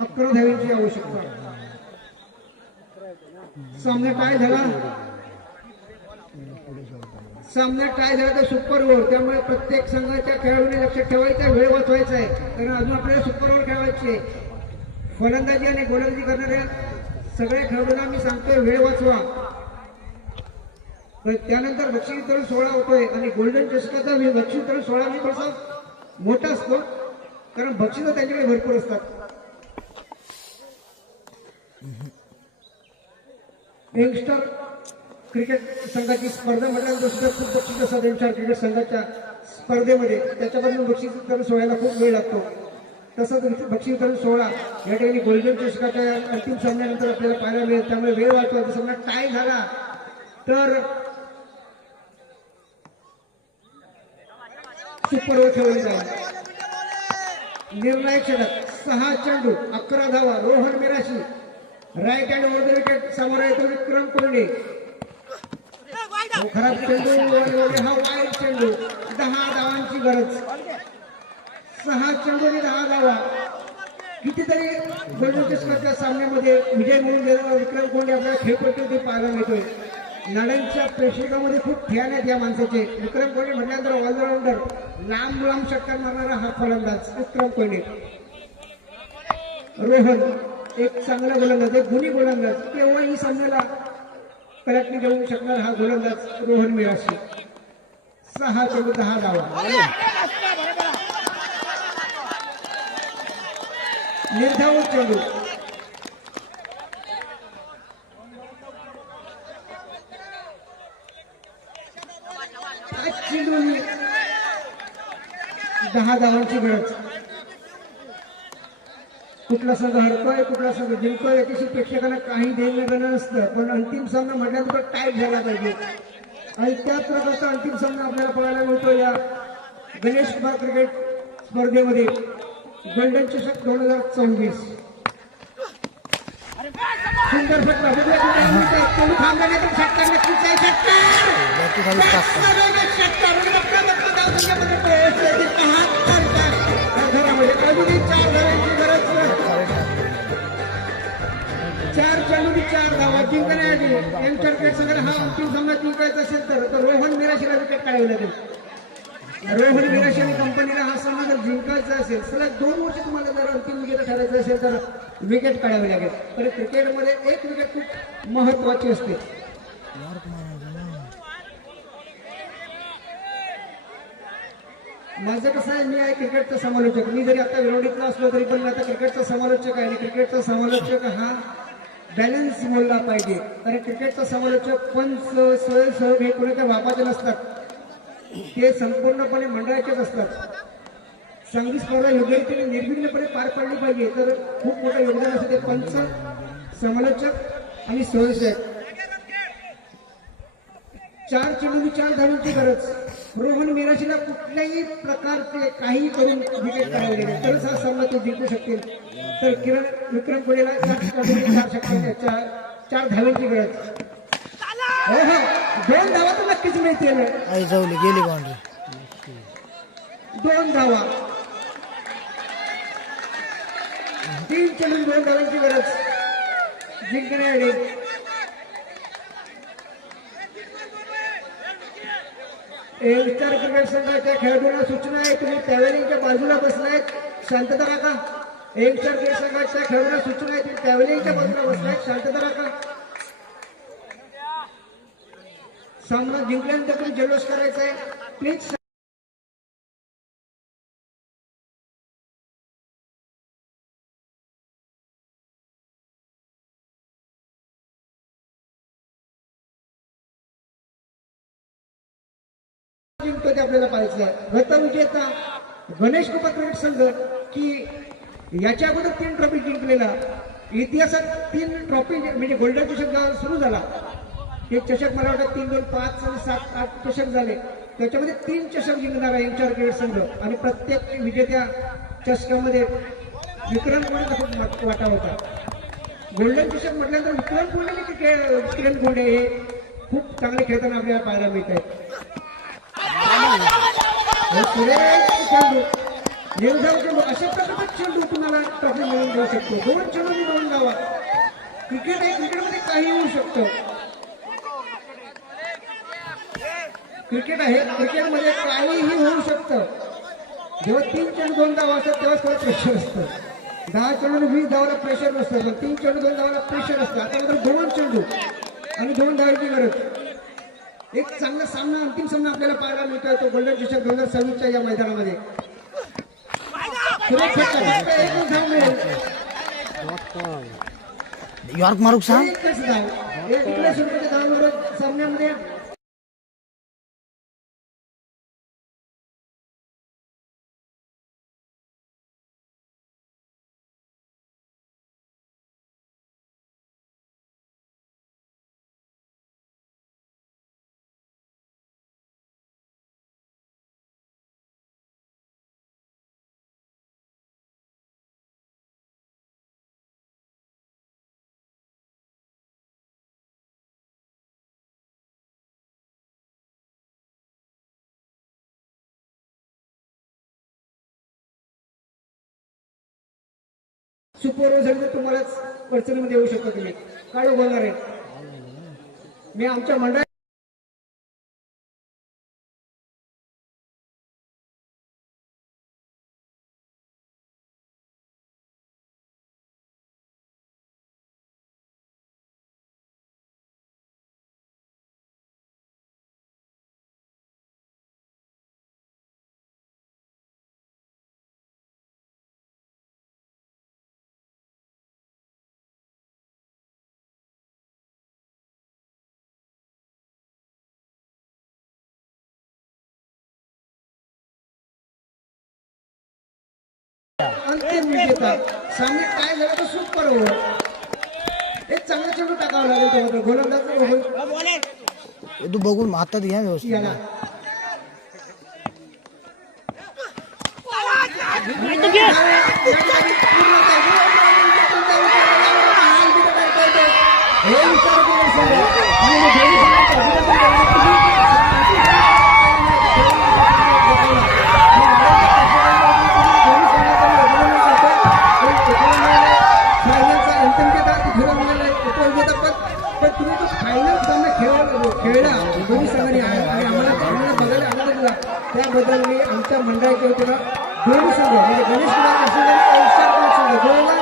11 धावांची आवश्यकता. सामना टाय झाला तर सुपर ओव्हर. त्यामुळे प्रत्येक संघाच्या खेळाडूने लक्षात ठेवायचं वेळ वाचवायचा आहे कारण अजून आपल्याला सुपर ओव्हर खेळवायची आहे. फलंदाजी आणि गोलंदाजी करणाऱ्या सगळ्या खेळाडूंना मी सांगतोय वेळ वाचवा. त्यानंतर बक्षीस वितरण सोहळा होतोय आणि गोल्डन चषकाचा बक्षीस वितरण सोहळा मी थोडासा मोठा असतो कारण बक्षीस त्यांच्याकडे भरपूर असतात. यंगस्टर क्रिकेट संघाची स्पर्धा म्हटल्यानंतर सुद्धा खूप बक्षीस असतात. यंगस्टर क्रिकेट संघाच्या स्पर्धेमध्ये त्याच्यापासून बक्षीस वितरण सोहळ्याला खूप वेळ लागतो. तसंच बक्षीस वितरण सोहळा या ठिकाणी गोल्डन चषकाच्या अंतिम सामन्यानंतर आपल्याला पाहायला मिळेल. त्यामुळे वेळ वाचवा. सामना टाय झाला तर सुपर ओव्हर खेळवली जाईल. निर्णायक षटक 6 चेंडू 11 धावा. Rohan Mirashi right hand over the wicket. समोर येतो विक्रम कोंडे. खराब चेंडू हा वाईड चेंडू. 10 धावांची गरज. 6 चेंडू आणि 10 धावा. कितीतरी गोल्डन चषकाच्या सामन्यामध्ये विजय म्हणून गेलेला विक्रम कोंडे आपल्याला खेळपट्टी पाहायला मिळतोय. नाड्यांच्या प्रेक्षकामध्ये खूप फॅन आहेत या माणसाचे. विक्रम कोंडे म्हटल्यानंतर ऑलराऊंडर लांब षटकार मारणारा हा फलंदाज विक्रम कोंडे. रोहन एक चांगला गोलंदाज एक गुणी गोलंदाज. केव्हाही सामन्याला कलाटणी देऊ शकणार हा गोलंदाज रोहन मिराशी. 6 चेंडू 10 धावा. निर्धाव चेंडू चेंडूनी 10 धावांची गरज. कुठला संघ हरतोय कुठला संघ जिंकतोय याच्याशी प्रेक्षकांना काही देणं नसतं पण अंतिम सामना म्हटल्यानंतर टाईट झाला पाहिजे आणि त्याच प्रकारचा अंतिम सामना आपल्याला पाहायला मिळतो या गणेश क्रिकेट स्पर्धेमध्ये गोल्डन चषक 2024. सुंदर फटका षटकार नक्कीच आहे. षटकार घरामध्ये यांच्या क्रिकेट संघाला हा अंतिम सामना जिंकायचा असेल तर रोहन मिराशीला विकेट काढावी लागेल. रोहन मिराशी आणि कंपनीला हा सामना जर जिंकायचा असेल सलग 2 वर्ष तुम्हाला जर अंतिम विकेट ठरायचं असेल तर विकेट काढावी लागेल. तर क्रिकेटमध्ये एक विकेट खूप महत्वाची असते. माझं कसं आहे, मी आहे क्रिकेटचा समालोचक. मी जरी आता विरोधीतला असलो तरी पण आता क्रिकेटचा समालोचक आहे. आणि क्रिकेटचा समालोचक हा बॅलन्स बोलला पाहिजे. कारण क्रिकेटचा समालोचक पंच सहयोग हे कोणाच्या बापाचे नसतात, ते संपूर्णपणे मंडळाचेच असतात. चांगली स्पर्धा योग्य रीतीने निर्विघ्नपणे पार पाडली पाहिजे तर खूप मोठं योगदान असतं ते पंच, समालोचक आणि सहयोग. 4 चेंडू 4 धावांची गरज. रोहन मिराशीला कुठल्याही प्रकारचे काही करून विकेट काढावे लागेल तरच हा सामना ते जिंकू शकतील. तर विक्रम कोहलीला 4 धावांची गरज. हो 2 धावा तर नक्कीच मिळतील. आई जाऊली गेली बाउंड्री. 2 धावा. 3 चेंडू 2 धावांची गरज जिंकण्यासाठी. एल्स्टर क्रिकेट संघाच्या खेळाडूंना सूचना आहे, तुम्ही पॅव्हेलियनच्या बाजूला बसलायत, शांतता राखा. एल्स्टर क्रिकेट संघाच्या खेळाडूंना सूचना आहे, तुम्ही पॅव्हेलियनच्या बाजूला बसलायत, शांतता राखा. सामना जिंकल्यानंतर तुम्ही जल्लोष करायचा आहे प्लीज. जिंकतो ते आपल्याला पाहायचं आहे. गतविजेता गणेश कृपा क्रिकेट संघ की याच्या अगोदर 3 ट्रॉफी जिंकलेला, इतिहासात 3 ट्रॉफी म्हणजे गोल्डन चषक सुरू झाला. एक चषक मला वाटतं 3, 2, 5 आणि 7, 8 चषक झाले. त्याच्यामध्ये 3 चषक जिंकणारा यांच्यावर क्रिकेट संघ आणि प्रत्येक विजेत्या चषकामध्ये विक्रम कोहलीचा खूप वाटा होता. गोल्डन चषक म्हटल्यानंतर विक्रम कोहली हे खूप चांगले खेळताना आपल्याला पाहायला मिळत आहेत. चेंडू अशा प्रकारचा चेंडू तुम्हाला ट्रॉफी मिळून देऊ शकतो. 2 चेंडू 2 धावा. क्रिकेट आहे, क्रिकेटमध्ये काही होऊ शकतं. क्रिकेट आहे, क्रिकेटमध्ये काहीही होऊ शकतं. जेव्हा 3 चेंडू 2 धावा असतात तेव्हाच थोडं प्रेशर असतं. 10 चेंडू 20 धावाला प्रेशर नसतं, पण 3 चेंडू 2 धावाला प्रेशर असतं. आता मात्र 2 चेंडू आणि 2 धावांची गरज. एक चांगला सामना, अंतिम सामना आपल्याला पाहायला मिळतोय तो गोल्डन चषक 2026च्या या मैदानामध्ये. यॉर्क मारूक सांग. एकच धाव, इकडे सुरुवातीच्या धावांवर सामन्यामध्ये सुपर झाली तर तुम्हालाच अडचणीमध्ये येऊ शकता. तुम्ही काय बोलणार आहे मी आमच्या मंडळात अंतिम विजेता. सामने काय झालं तर सुपर ओव्हर. एक चांगला चेंडू टाकावा लागेल तेव्हा गोलंदाज तू बघून हातात घ्या व्यवस्थित. याला त्याबद्दल मी आमच्या मंडळाच्या वतीनं दोन्ही संघ म्हणजे गणेश कुमार संघ आणि संघ दोघांना